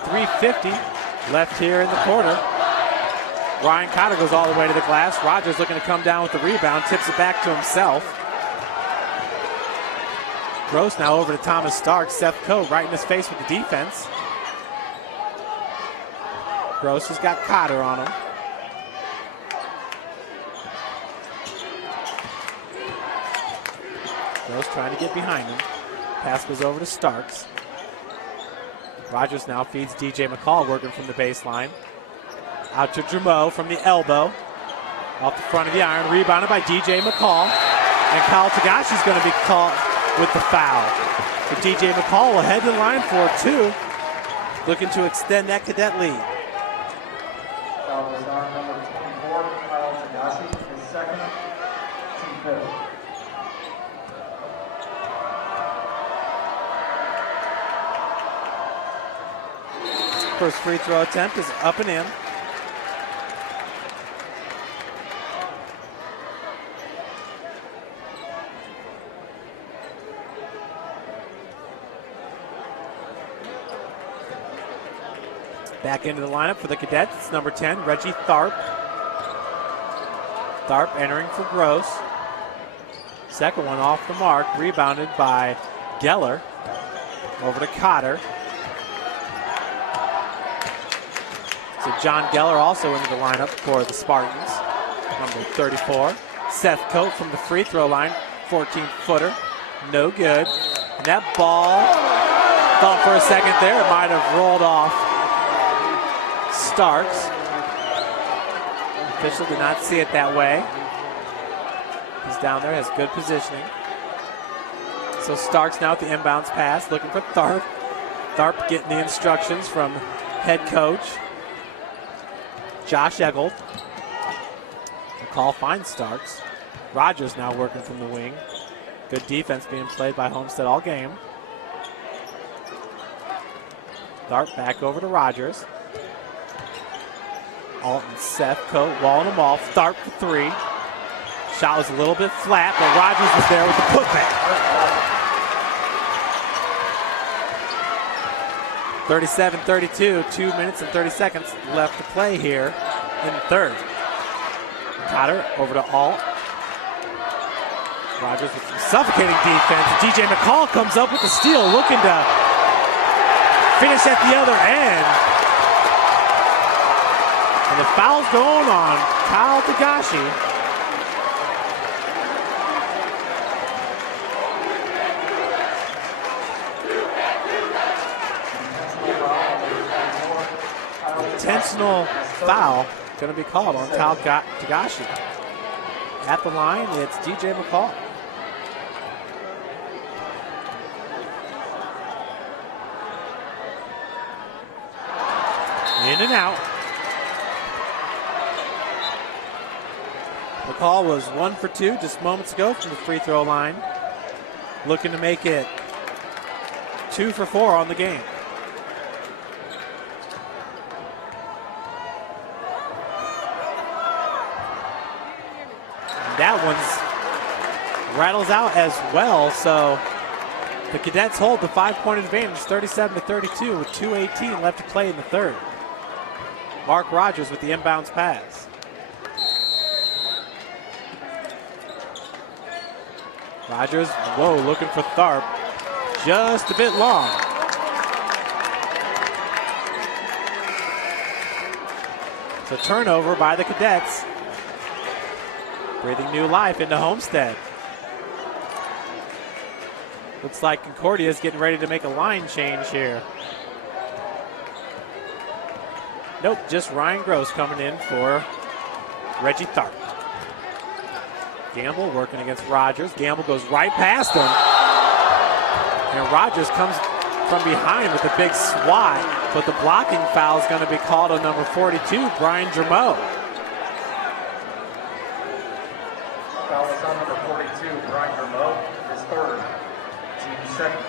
3:50 left here in the quarter. Ryan Cotter goes all the way to the glass. Rogers looking to come down with the rebound, tips it back to himself. Gross now over to Thomas Starks. Seth Coe right in his face with the defense. Gross has got Cotter on him. Gross trying to get behind him. Pass goes over to Starks. Rogers now feeds DJ McCall, working from the baseline. Out to Drameau from the elbow. Off the front of the iron, rebounded by DJ McCall. And Kyle Tagashi's going to be caught with the foul. So DJ McCall will head to the line for 2, looking to extend that cadet lead. Foul is on number 24, Kyle Tagashi, his second, team fifth. First free throw attempt is up and in. Back into the lineup for the Cadets, it's number 10, Reggie Tharp. Tharp entering for Gross. Second one off the mark, rebounded by Geller. Over to Cotter. So John Geller also into the lineup for the Spartans. Number 34. Seth Coate from the free throw line, 14-footer. No good. And that ball, thought for a second there, it might have rolled off Starks. Official did not see it that way. He's down there, has good positioning. So Starks now at the inbounds pass, looking for Tharp. Tharp getting the instructions from head coach Josh Eggold. McCall finds Starks. Rogers now working from the wing. Good defense being played by Homestead all game. Tharp back over to Rogers. Alton, Seth, Coate, walling them off. Tharp for 3. Shot was a little bit flat, but Rogers was there with the putback. 37-32, 2 minutes and 30 seconds left to play here in the third. Cotter over to Alt. Rogers with some suffocating defense. DJ McCall comes up with the steal, looking to finish at the other end. And the foul's going on Kyle Tagashi. Intentional foul going to be called on Kyle Tagashi. At the line, it's DJ McCall. In and out. McCall was 1 for 2 just moments ago from the free throw line. Looking to make it 2 for 4 on the game. That one's rattles out as well, so the Cadets hold the 5-point advantage, 37-32, with 2:18 left to play in the third. Mark Rogers with the inbounds pass. Rogers, whoa, looking for Tharp, just a bit long. So turnover by the Cadets. breathing new life into Homestead. Looks like Concordia is getting ready to make a line change here. Nope, just Ryan Gross coming in for Reggie Tharp. Gamble working against Rogers. Gamble goes right past him. And Rogers comes from behind with a big swat, but the blocking foul is going to be called on number 42, Brian Jermeau. Foul is on number 42, Brian Jermeau, his third, team second.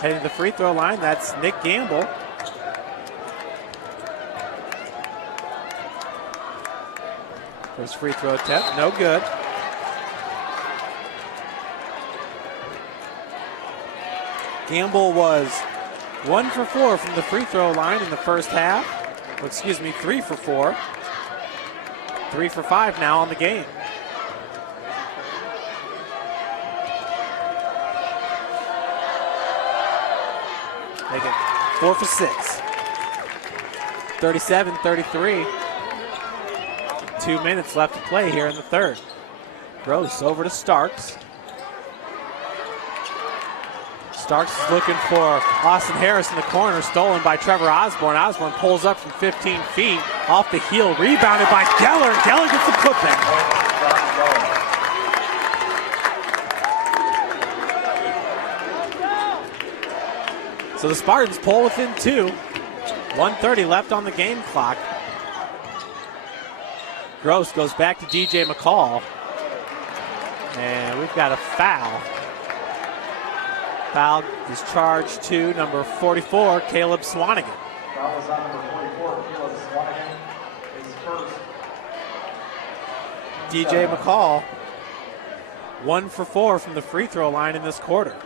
Heading to the free throw line, that's Nick Gamble. First free throw attempt, no good. Gamble was 1 for 4 from the free throw line in the first half. Well, excuse me, 3 for 4. 3 for 5 now on the game. Make it 4 for 6. 37-33. 2 minutes left to play here in the third. Gross over to Starks. Starks is looking for Austin Harris in the corner, stolen by Trevor Osborne. Osborne pulls up from 15 feet, off the heel, rebounded by Geller, and Geller gets the putback. So the Spartans pull within 2. 1:30 left on the game clock. Gross goes back to DJ McCall. And we've got a foul. Foul is charged to number 44, Caleb Swanigan. Foul is on number 44, Caleb Swanigan, his first. DJ McCall, 1 for 4 from the free throw line in this quarter.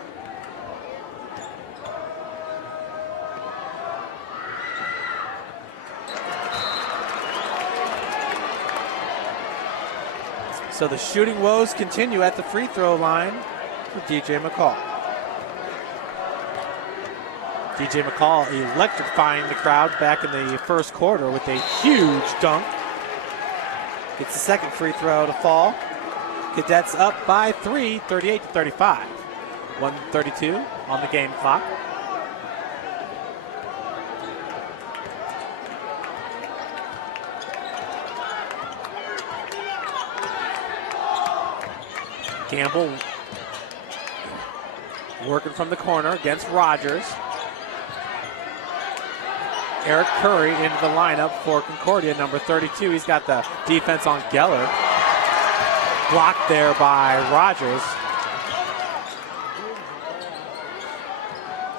So the shooting woes continue at the free throw line for DJ McCall. DJ McCall electrifying the crowd back in the first quarter with a huge dunk. Gets the second free throw to fall. Cadets up by 3, 38-35. 1:32 on the game clock. Gamble working from the corner against Rogers. Eric Curry into the lineup for Concordia, number 32. He's got the defense on Geller. Blocked there by Rogers.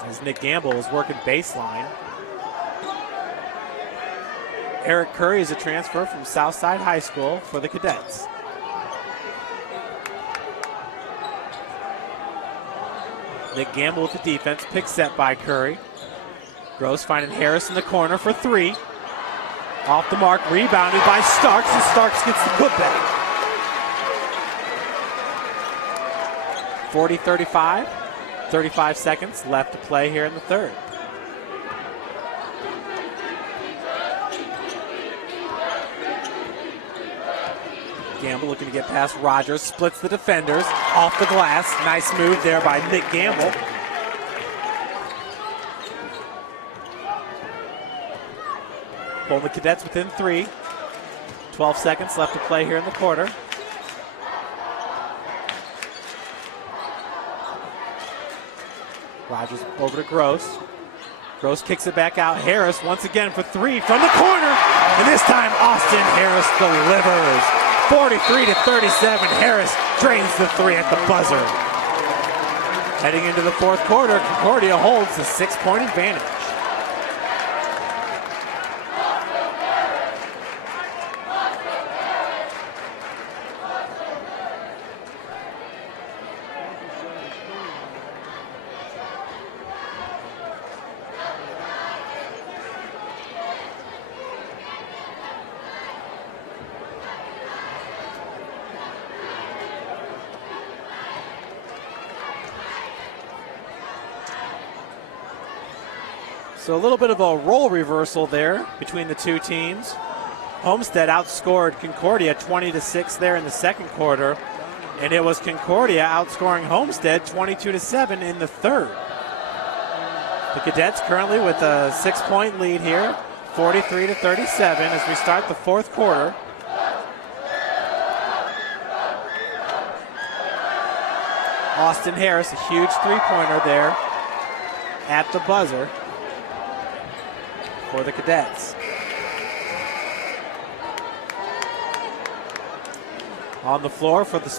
As Nick Gamble is working baseline. Eric Curry is a transfer from Southside High School for the Cadets. Nick Gamble with the defense, pick set by Curry. Gross finding Harris in the corner for 3. Off the mark, rebounded by Starks, and Starks gets the putback. 40-35, 35 seconds left to play here in the third. Gamble looking to get past Rogers, splits the defenders, off the glass. Nice move there by Nick Gamble. Pulling the Cadets within 3. 12 seconds left to play here in the quarter. Rogers over to Gross. Gross kicks it back out. Harris once again for 3 from the corner. And this time Austin Harris delivers. 43-37. Harris drains the 3 at the buzzer. Heading into the fourth quarter, Concordia holds the 6-point advantage. So a little bit of a role reversal there between the two teams. Homestead outscored Concordia 20-6 there in the second quarter, and it was Concordia outscoring Homestead 22-7 in the third. The Cadets currently with a 6-point lead here, 43-37 as we start the fourth quarter. Austin Harris, a huge three-pointer there at the buzzer for the Cadets. On the floor for the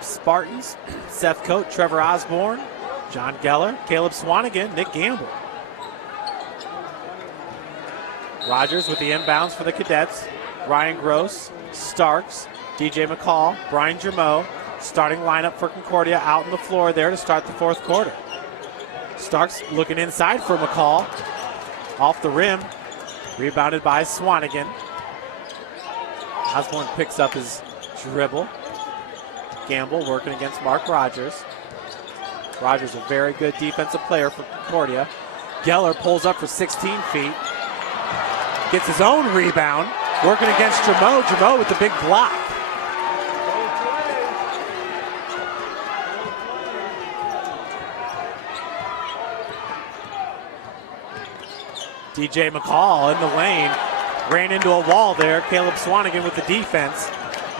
Spartans, Seth Coate, Trevor Osborne, John Geller, Caleb Swanigan, Nick Gamble. Rogers with the inbounds for the Cadets. Ryan Gross, Starks, DJ McCall, Brian Germeau. Starting lineup for Concordia out on the floor there to start the fourth quarter. Starks looking inside for McCall. Off the rim. Rebounded by Swanigan. Osborne picks up his dribble. Gamble working against Mark Rogers. Rogers a very good defensive player for Concordia. Geller pulls up for 16 feet. Gets his own rebound. Working against Germeau. Germeau with the big block. DJ McCall in the lane. Ran into a wall there. Caleb Swanigan with the defense.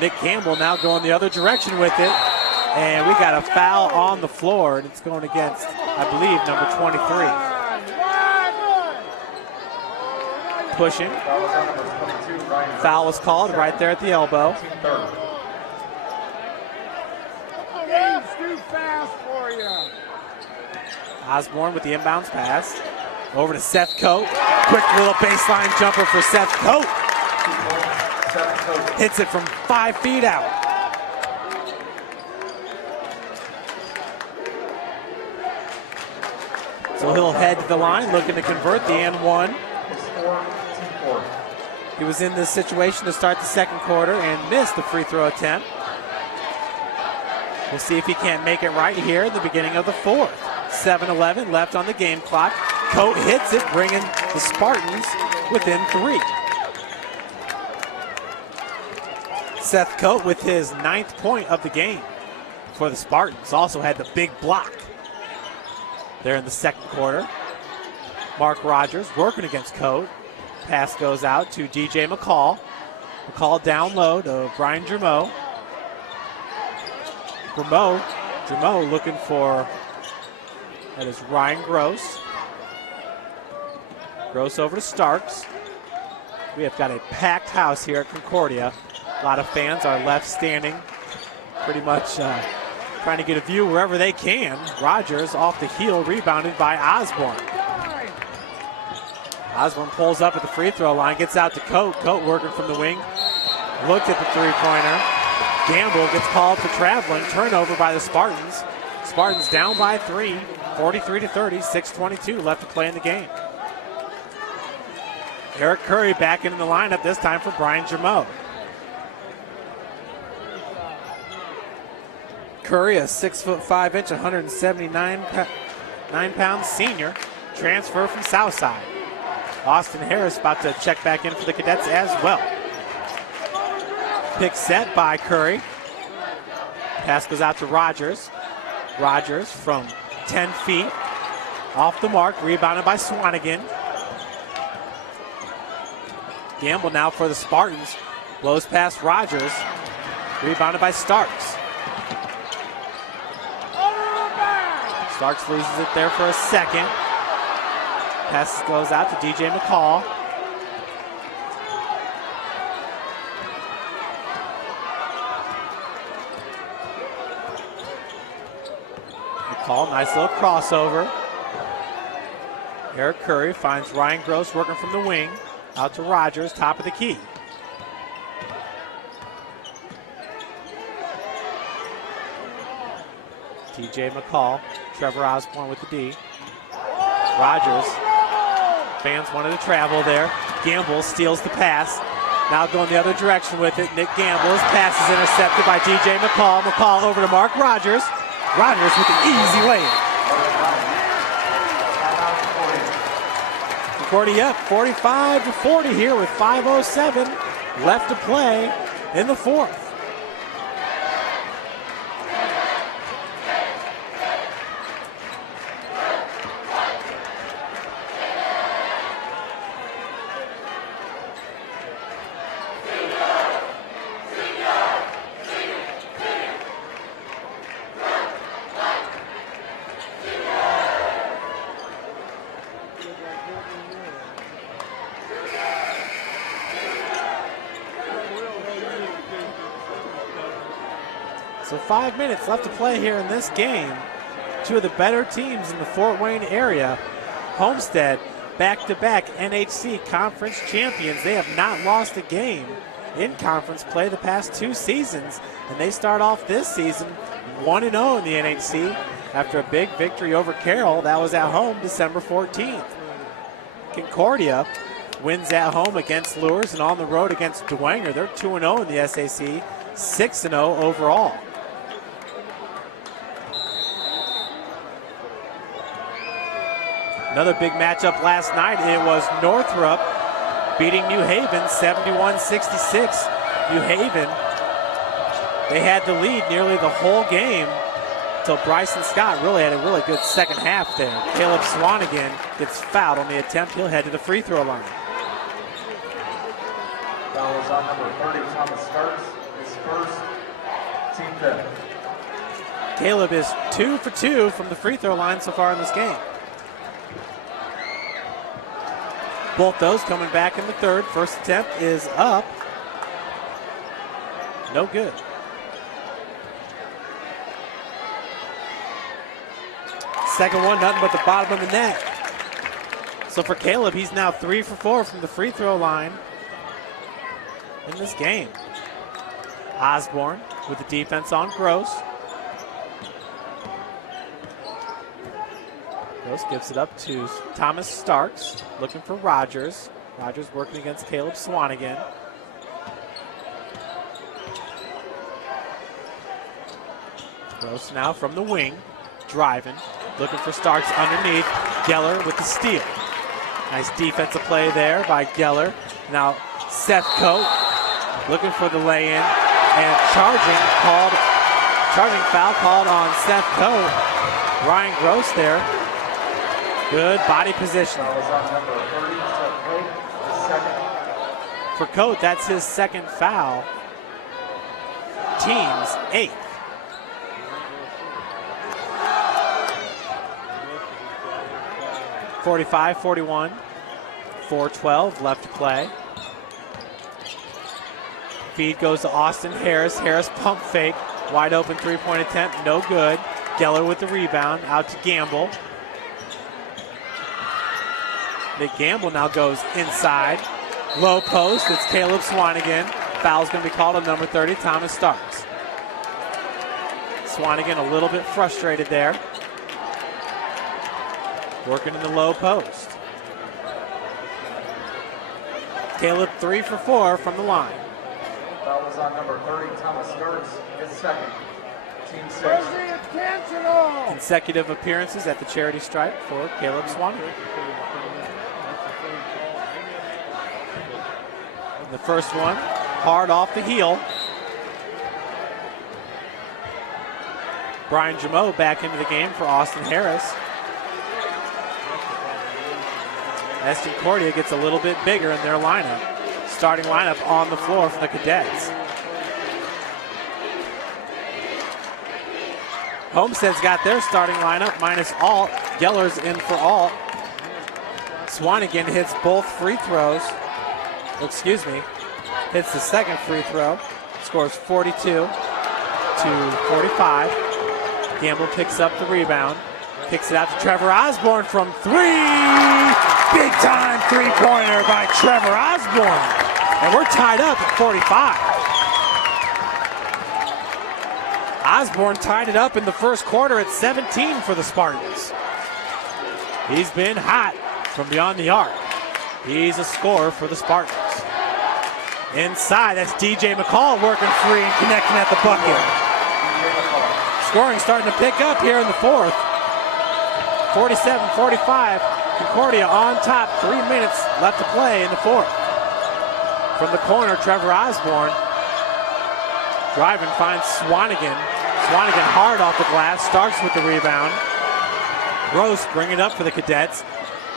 Nick Campbell now going the other direction with it. And we got a foul on the floor, and it's going against, I believe, number 23. Pushing. Foul was called right there at the elbow. Game's too fast for you. Osborne with the inbounds pass. Over to Seth Coate. Quick little baseline jumper for Seth Coate. Hits it from 5 feet out. So he'll head to the line looking to convert the and one. He was in this situation to start the second quarter and missed the free throw attempt. We'll see if he can't make it right here at the beginning of the fourth. 7:11 left on the game clock. Coate hits it, bringing the Spartans within 3. Seth Coate with his 9th point of the game for the Spartans. Also had the big block there in the second quarter. Mark Rogers working against Coate. Pass goes out to DJ McCall. McCall down low to Brian Germeau. Germeau looking for, that is Ryan Gross. Gross over to Starks. We have got a packed house here at Concordia. A lot of fans are left standing, pretty much trying to get a view wherever they can. Rogers off the heel, rebounded by Osborne. Osborne pulls up at the free throw line, gets out to Coate. Coate working from the wing. Looked at the three-pointer. Gamble gets called for traveling. Turnover by the Spartans. Spartans down by 3, 43-30, 6:22 left to play in the game. Eric Curry back into the lineup, this time for Brian Germeau. Curry, a 6'5", 179 senior, transfer from Southside. Austin Harris about to check back in for the Cadets as well. Pick set by Curry. Pass goes out to Rogers. Rogers from 10 feet. Off the mark, rebounded by Swanigan. Gamble now for the Spartans. Blows past Rogers. Rebounded by Starks. Starks loses it there for a second. Pass goes out to DJ McCall. McCall, nice little crossover. Eric Curry finds Ryan Gross working from the wing. Out to Rogers, top of the key. TJ McCall, Trevor Osborne with the D. Rogers, fans wanted to travel there. Gamble steals the pass. Now going the other direction with it. Nick Gamble's pass is intercepted by DJ McCall. McCall over to Mark Rogers. Rogers with an easy layup. Concordia up 45-40 here with 5:07 left to play in the fourth. So 5 minutes left to play here in this game. Two of the better teams in the Fort Wayne area. Homestead, back-to-back NHC conference champions. They have not lost a game in conference play the past 2 seasons, and they start off this season 1-0 in the NHC after a big victory over Carroll. That was at home December 14th. Concordia wins at home against Lures and on the road against Dwenger. They're 2-0 in the SAC, 6-0 overall. Another big matchup last night. It was Northrop beating New Haven 71-66. New Haven, they had the lead nearly the whole game until Bryson Scott really had a really good second half there. Caleb Swanigan gets fouled on the attempt. He'll head to the free throw line. Foul is on number 30, Thomas Starks, his first, team fifth. Caleb is 2 for 2 from the free throw line so far in this game. Both those coming back in the third. First attempt is up. No good. Second one, nothing but the bottom of the net. So for Caleb, he's now 3 for 4 from the free throw line in this game. Osborne with the defense on Gross. Gross gives it up to Thomas Starks, looking for Rogers. Rogers working against Caleb Swanigan. Gross now from the wing, driving, looking for Starks underneath. Geller with the steal. Nice defensive play there by Geller. Now Seth Coate looking for the lay-in, and charging foul called on Seth Coate. Ryan Gross there. Good body position. That was on number 30, Seth Coate, the second. For Coate, that's his second foul. Team's 8th. (45-41), 4:12 left to play. Feed goes to Austin Harris. Harris pump fake. Wide open three-point attempt. No good. Geller with the rebound. Out to Gamble. Nick Gamble now goes inside. Low post. It's Caleb Swanigan. Foul's going to be called on number 30, Thomas Starks. Swanigan a little bit frustrated there. Working in the low post. Caleb 3 for 4 from the line. That was on number 30, Thomas Starks, his second. Team 6. Consecutive appearances at the charity stripe for Caleb Swanigan. The first one, hard off the heel. Brian Jameau back into the game for Austin Harris. As Concordia gets a little bit bigger in their lineup. Starting lineup on the floor for the Cadets. Homestead's got their starting lineup minus Alt. Geller's in for Alt. Swanigan hits both free throws. Excuse me, hits the second free throw. Scores 42 to 45. Gamble picks up the rebound. Kicks it out to Trevor Osborne from 3. Big time three-pointer by Trevor Osborne. And we're tied up at 45. Osborne tied it up in the first quarter at 17 for the Spartans. He's been hot from beyond the arc. He's a scorer for the Spartans. Inside, that's DJ McCall working free and connecting at the bucket. Scoring starting to pick up here in the fourth. 47-45, Concordia on top, 3 minutes left to play in the fourth. From the corner, Trevor Osborne driving, finds Swanigan. Swanigan hard off the glass, Starks with the rebound. Gross bring it up for the Cadets.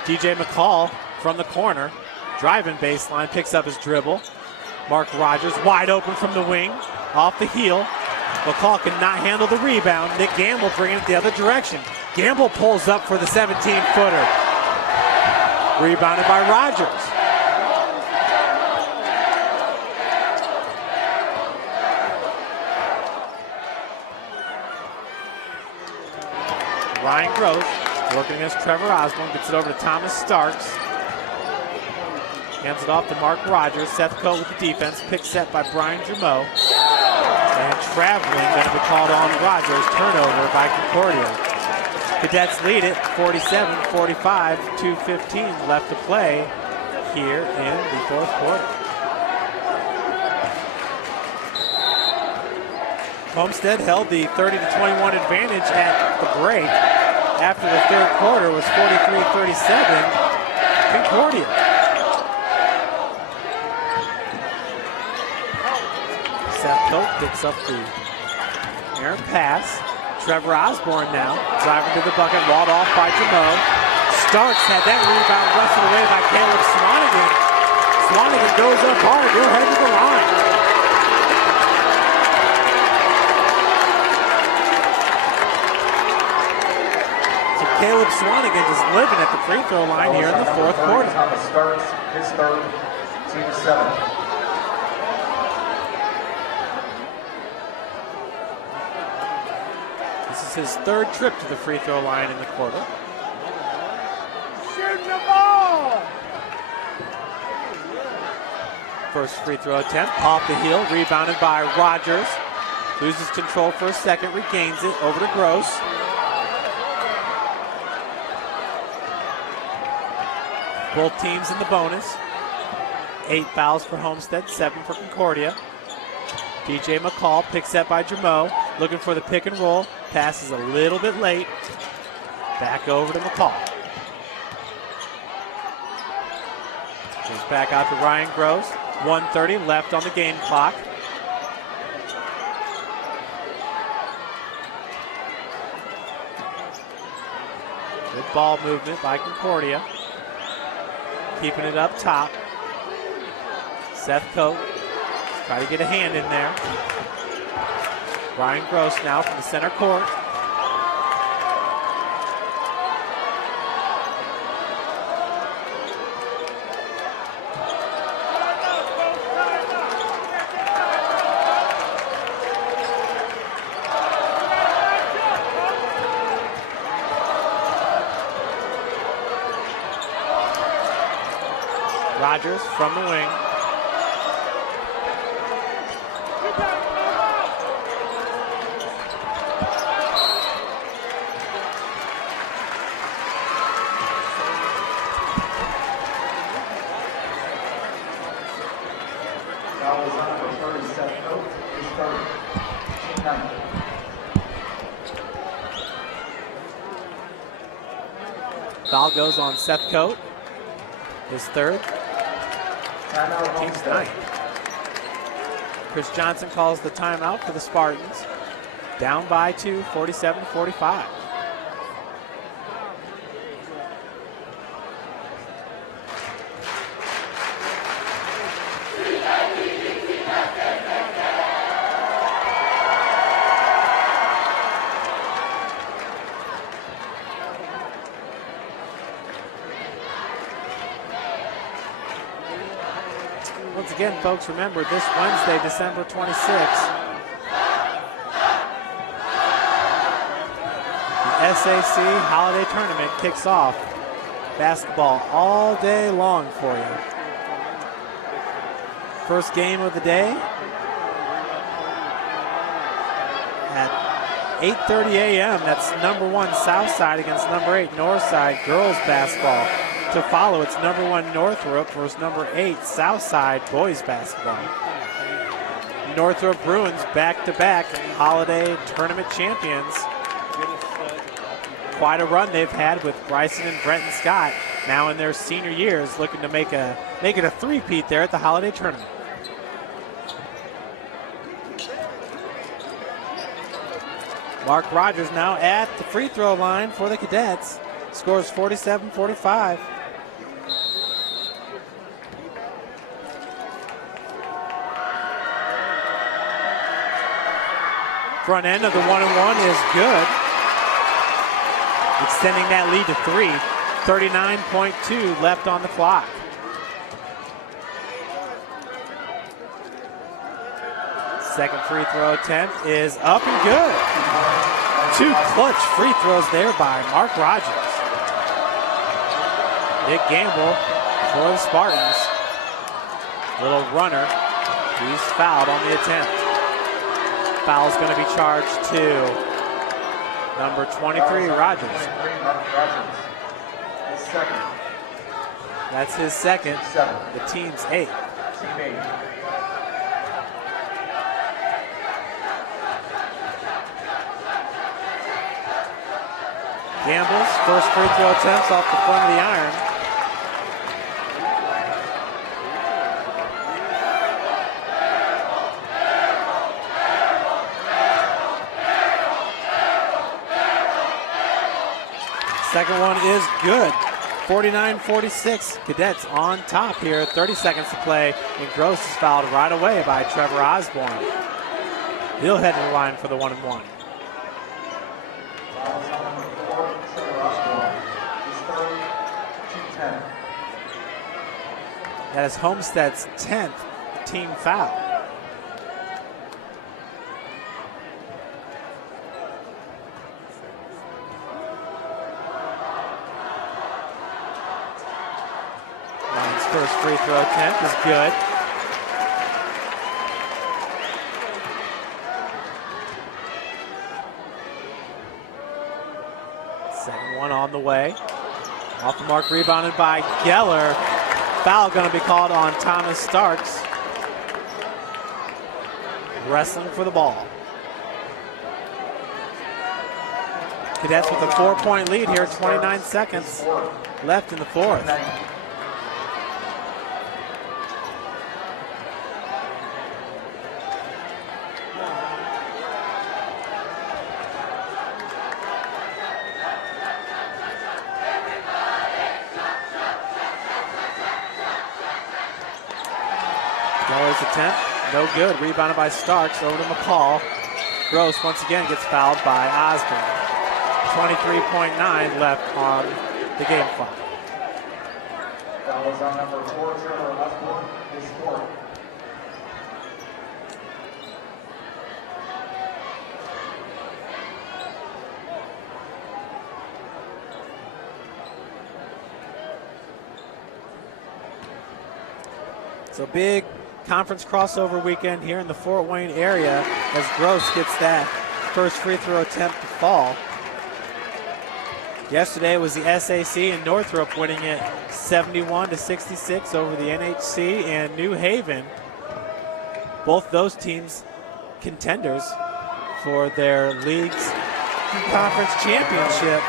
DJ McCall from the corner, driving baseline, picks up his dribble. Mark Rogers wide open from the wing, off the heel. McCall cannot handle the rebound. Nick Gamble bringing it the other direction. Gamble pulls up for the 17-footer. Rebounded by Rogers. Ryan Gross working against Trevor Osborne, gets it over to Thomas Starks. Hands it off to Mark Rogers. Seth Coe with the defense. Pick set by Brian Jermeau. And traveling, going to be called on Rogers. Turnover by Concordia. Cadets lead it 47-45, 2:15 left to play here in the fourth quarter. Homestead held the 30-21 advantage at the break. After the third quarter was 43-37, Concordia. Seth Cope picks up the errant pass. Trevor Osborne now driving to the bucket, walled off by Jermeau. Starks had that rebound wrestled away by Caleb Swanigan. Swanigan goes up hard, he'll head to the line. So Caleb Swanigan just living at the free throw line here in the fourth quarter. Thomas Starks, his third, team 7. This is his third trip to the free throw line in the quarter. Shoot the ball! First free throw attempt, off the heel, rebounded by Rogers. Loses control for a second, regains it, over to Gross. Both teams in the bonus. 8 fouls for Homestead, 7 for Concordia. DJ McCall picks up by Jermeau, looking for the pick and roll. Pass is a little bit late. Back over to McCall. Goes back out to Ryan Gross. 1:30 left on the game clock. Good ball movement by Concordia. Keeping it up top. Seth Cope. Try to get a hand in there. Ryan Gross now from the center court. Rogers from the wing. Foul goes on Seth Coate, his third, team's ninth. Chris Johnson calls the timeout for the Spartans. Down by 2, 47-45. Once again, folks, remember this Wednesday, December 26th, the SAC Holiday Tournament kicks off. Basketball all day long for you. First game of the day at 8:30 a.m. That's number 1 Southside against number 8 Northside girls basketball. To follow, it's number 1 Northrop versus number 8 Southside boys basketball. Northrop Bruins back-to-back Holiday Tournament champions. Quite a run they've had with Bryson and Brenton Scott now in their senior years, looking to make it a three-peat there at the Holiday Tournament. Mark Rogers now at the free throw line for the Cadets. Scores 47-45. Front end of the 1-and-1 is good. Extending that lead to 3. 39.2 left on the clock. Second free throw attempt is up and good. 2 clutch free throws there by Mark Rogers. Nick Gamble for the Spartans. Little runner. He's fouled on the attempt. Foul's going to be charged to number 23, Rogers. That's his second. The team's 8th. Gamble's first free throw attempts off the front of the iron. Second one is good. 49-46. Cadets on top here. 30 seconds to play. And Gross is fouled right away by Trevor Osborne. He'll head to the line for the 1-and-1. That is Homestead's 10th team foul. Lions' first free throw attempt is good. Second one on the way. Off the mark, rebounded by Geller. Foul going to be called on Thomas Starks. Wrestling for the ball. Cadets with a 4-point lead here, 29 seconds left in the fourth. Attempt, no good. Rebounded by Starks, over to McCall. Gross once again gets fouled by Osborne. 23.9 left on the game clock. That was on number 4, Trevor Osborne, his fourth. So big conference crossover weekend here in the Fort Wayne area as Gross gets that first free throw attempt to fall. Yesterday was the SAC and Northrop winning it 71-66 over the NHC and New Haven. Both those teams contenders for their league's conference championship.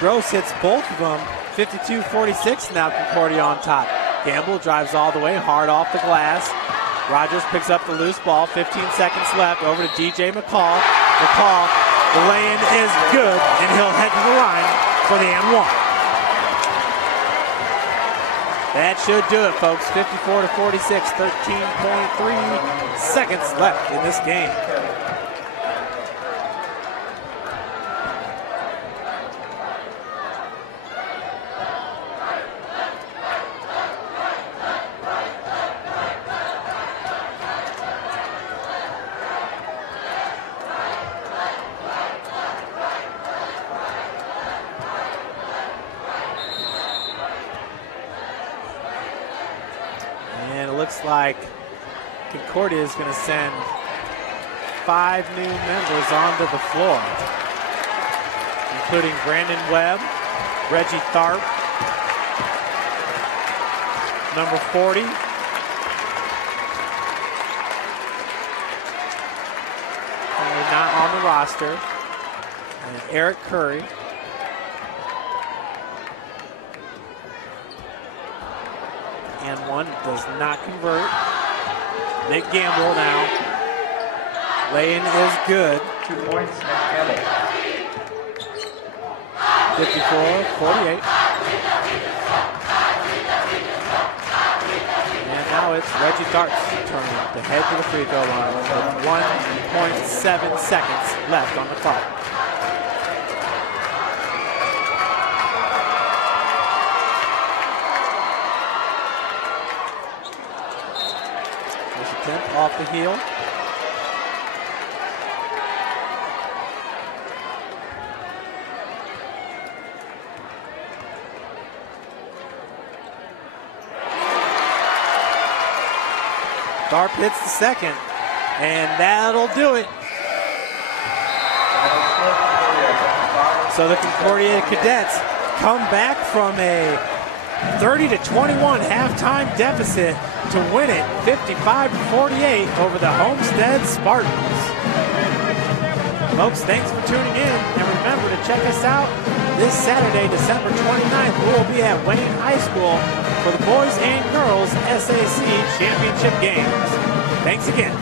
Gross hits both of them. 52-46 now, Concordia on top. Gamble drives all the way, hard off the glass. Rogers picks up the loose ball, 15 seconds left, over to DJ McCall. McCall, the lay-in is good, and he'll head to the line for the and 1. That should do it, folks. 54-46, 13.3 seconds left in this game. Like Concordia is going to send 5 new members onto the floor, including Brandon Webb, Reggie Tharp, number 40, not on the roster, and Eric Curry. And one does not convert. Nick Gamble now Lane is good. 2 points, Campbell. 54-48. And now it's Reggie Tharp's turn to head to the free throw line with 1.7 seconds left on the clock. First attempt off the heel. Tharp hits the second, and that'll do it. So the Concordia Cadets come back from a 30-21 halftime deficit to win it 55-48 over the Homestead Spartans. Folks, thanks for tuning in, and remember to check us out this Saturday, December 29th. We will be at Wayne High School for the boys and girls SAC championship games. Thanks again.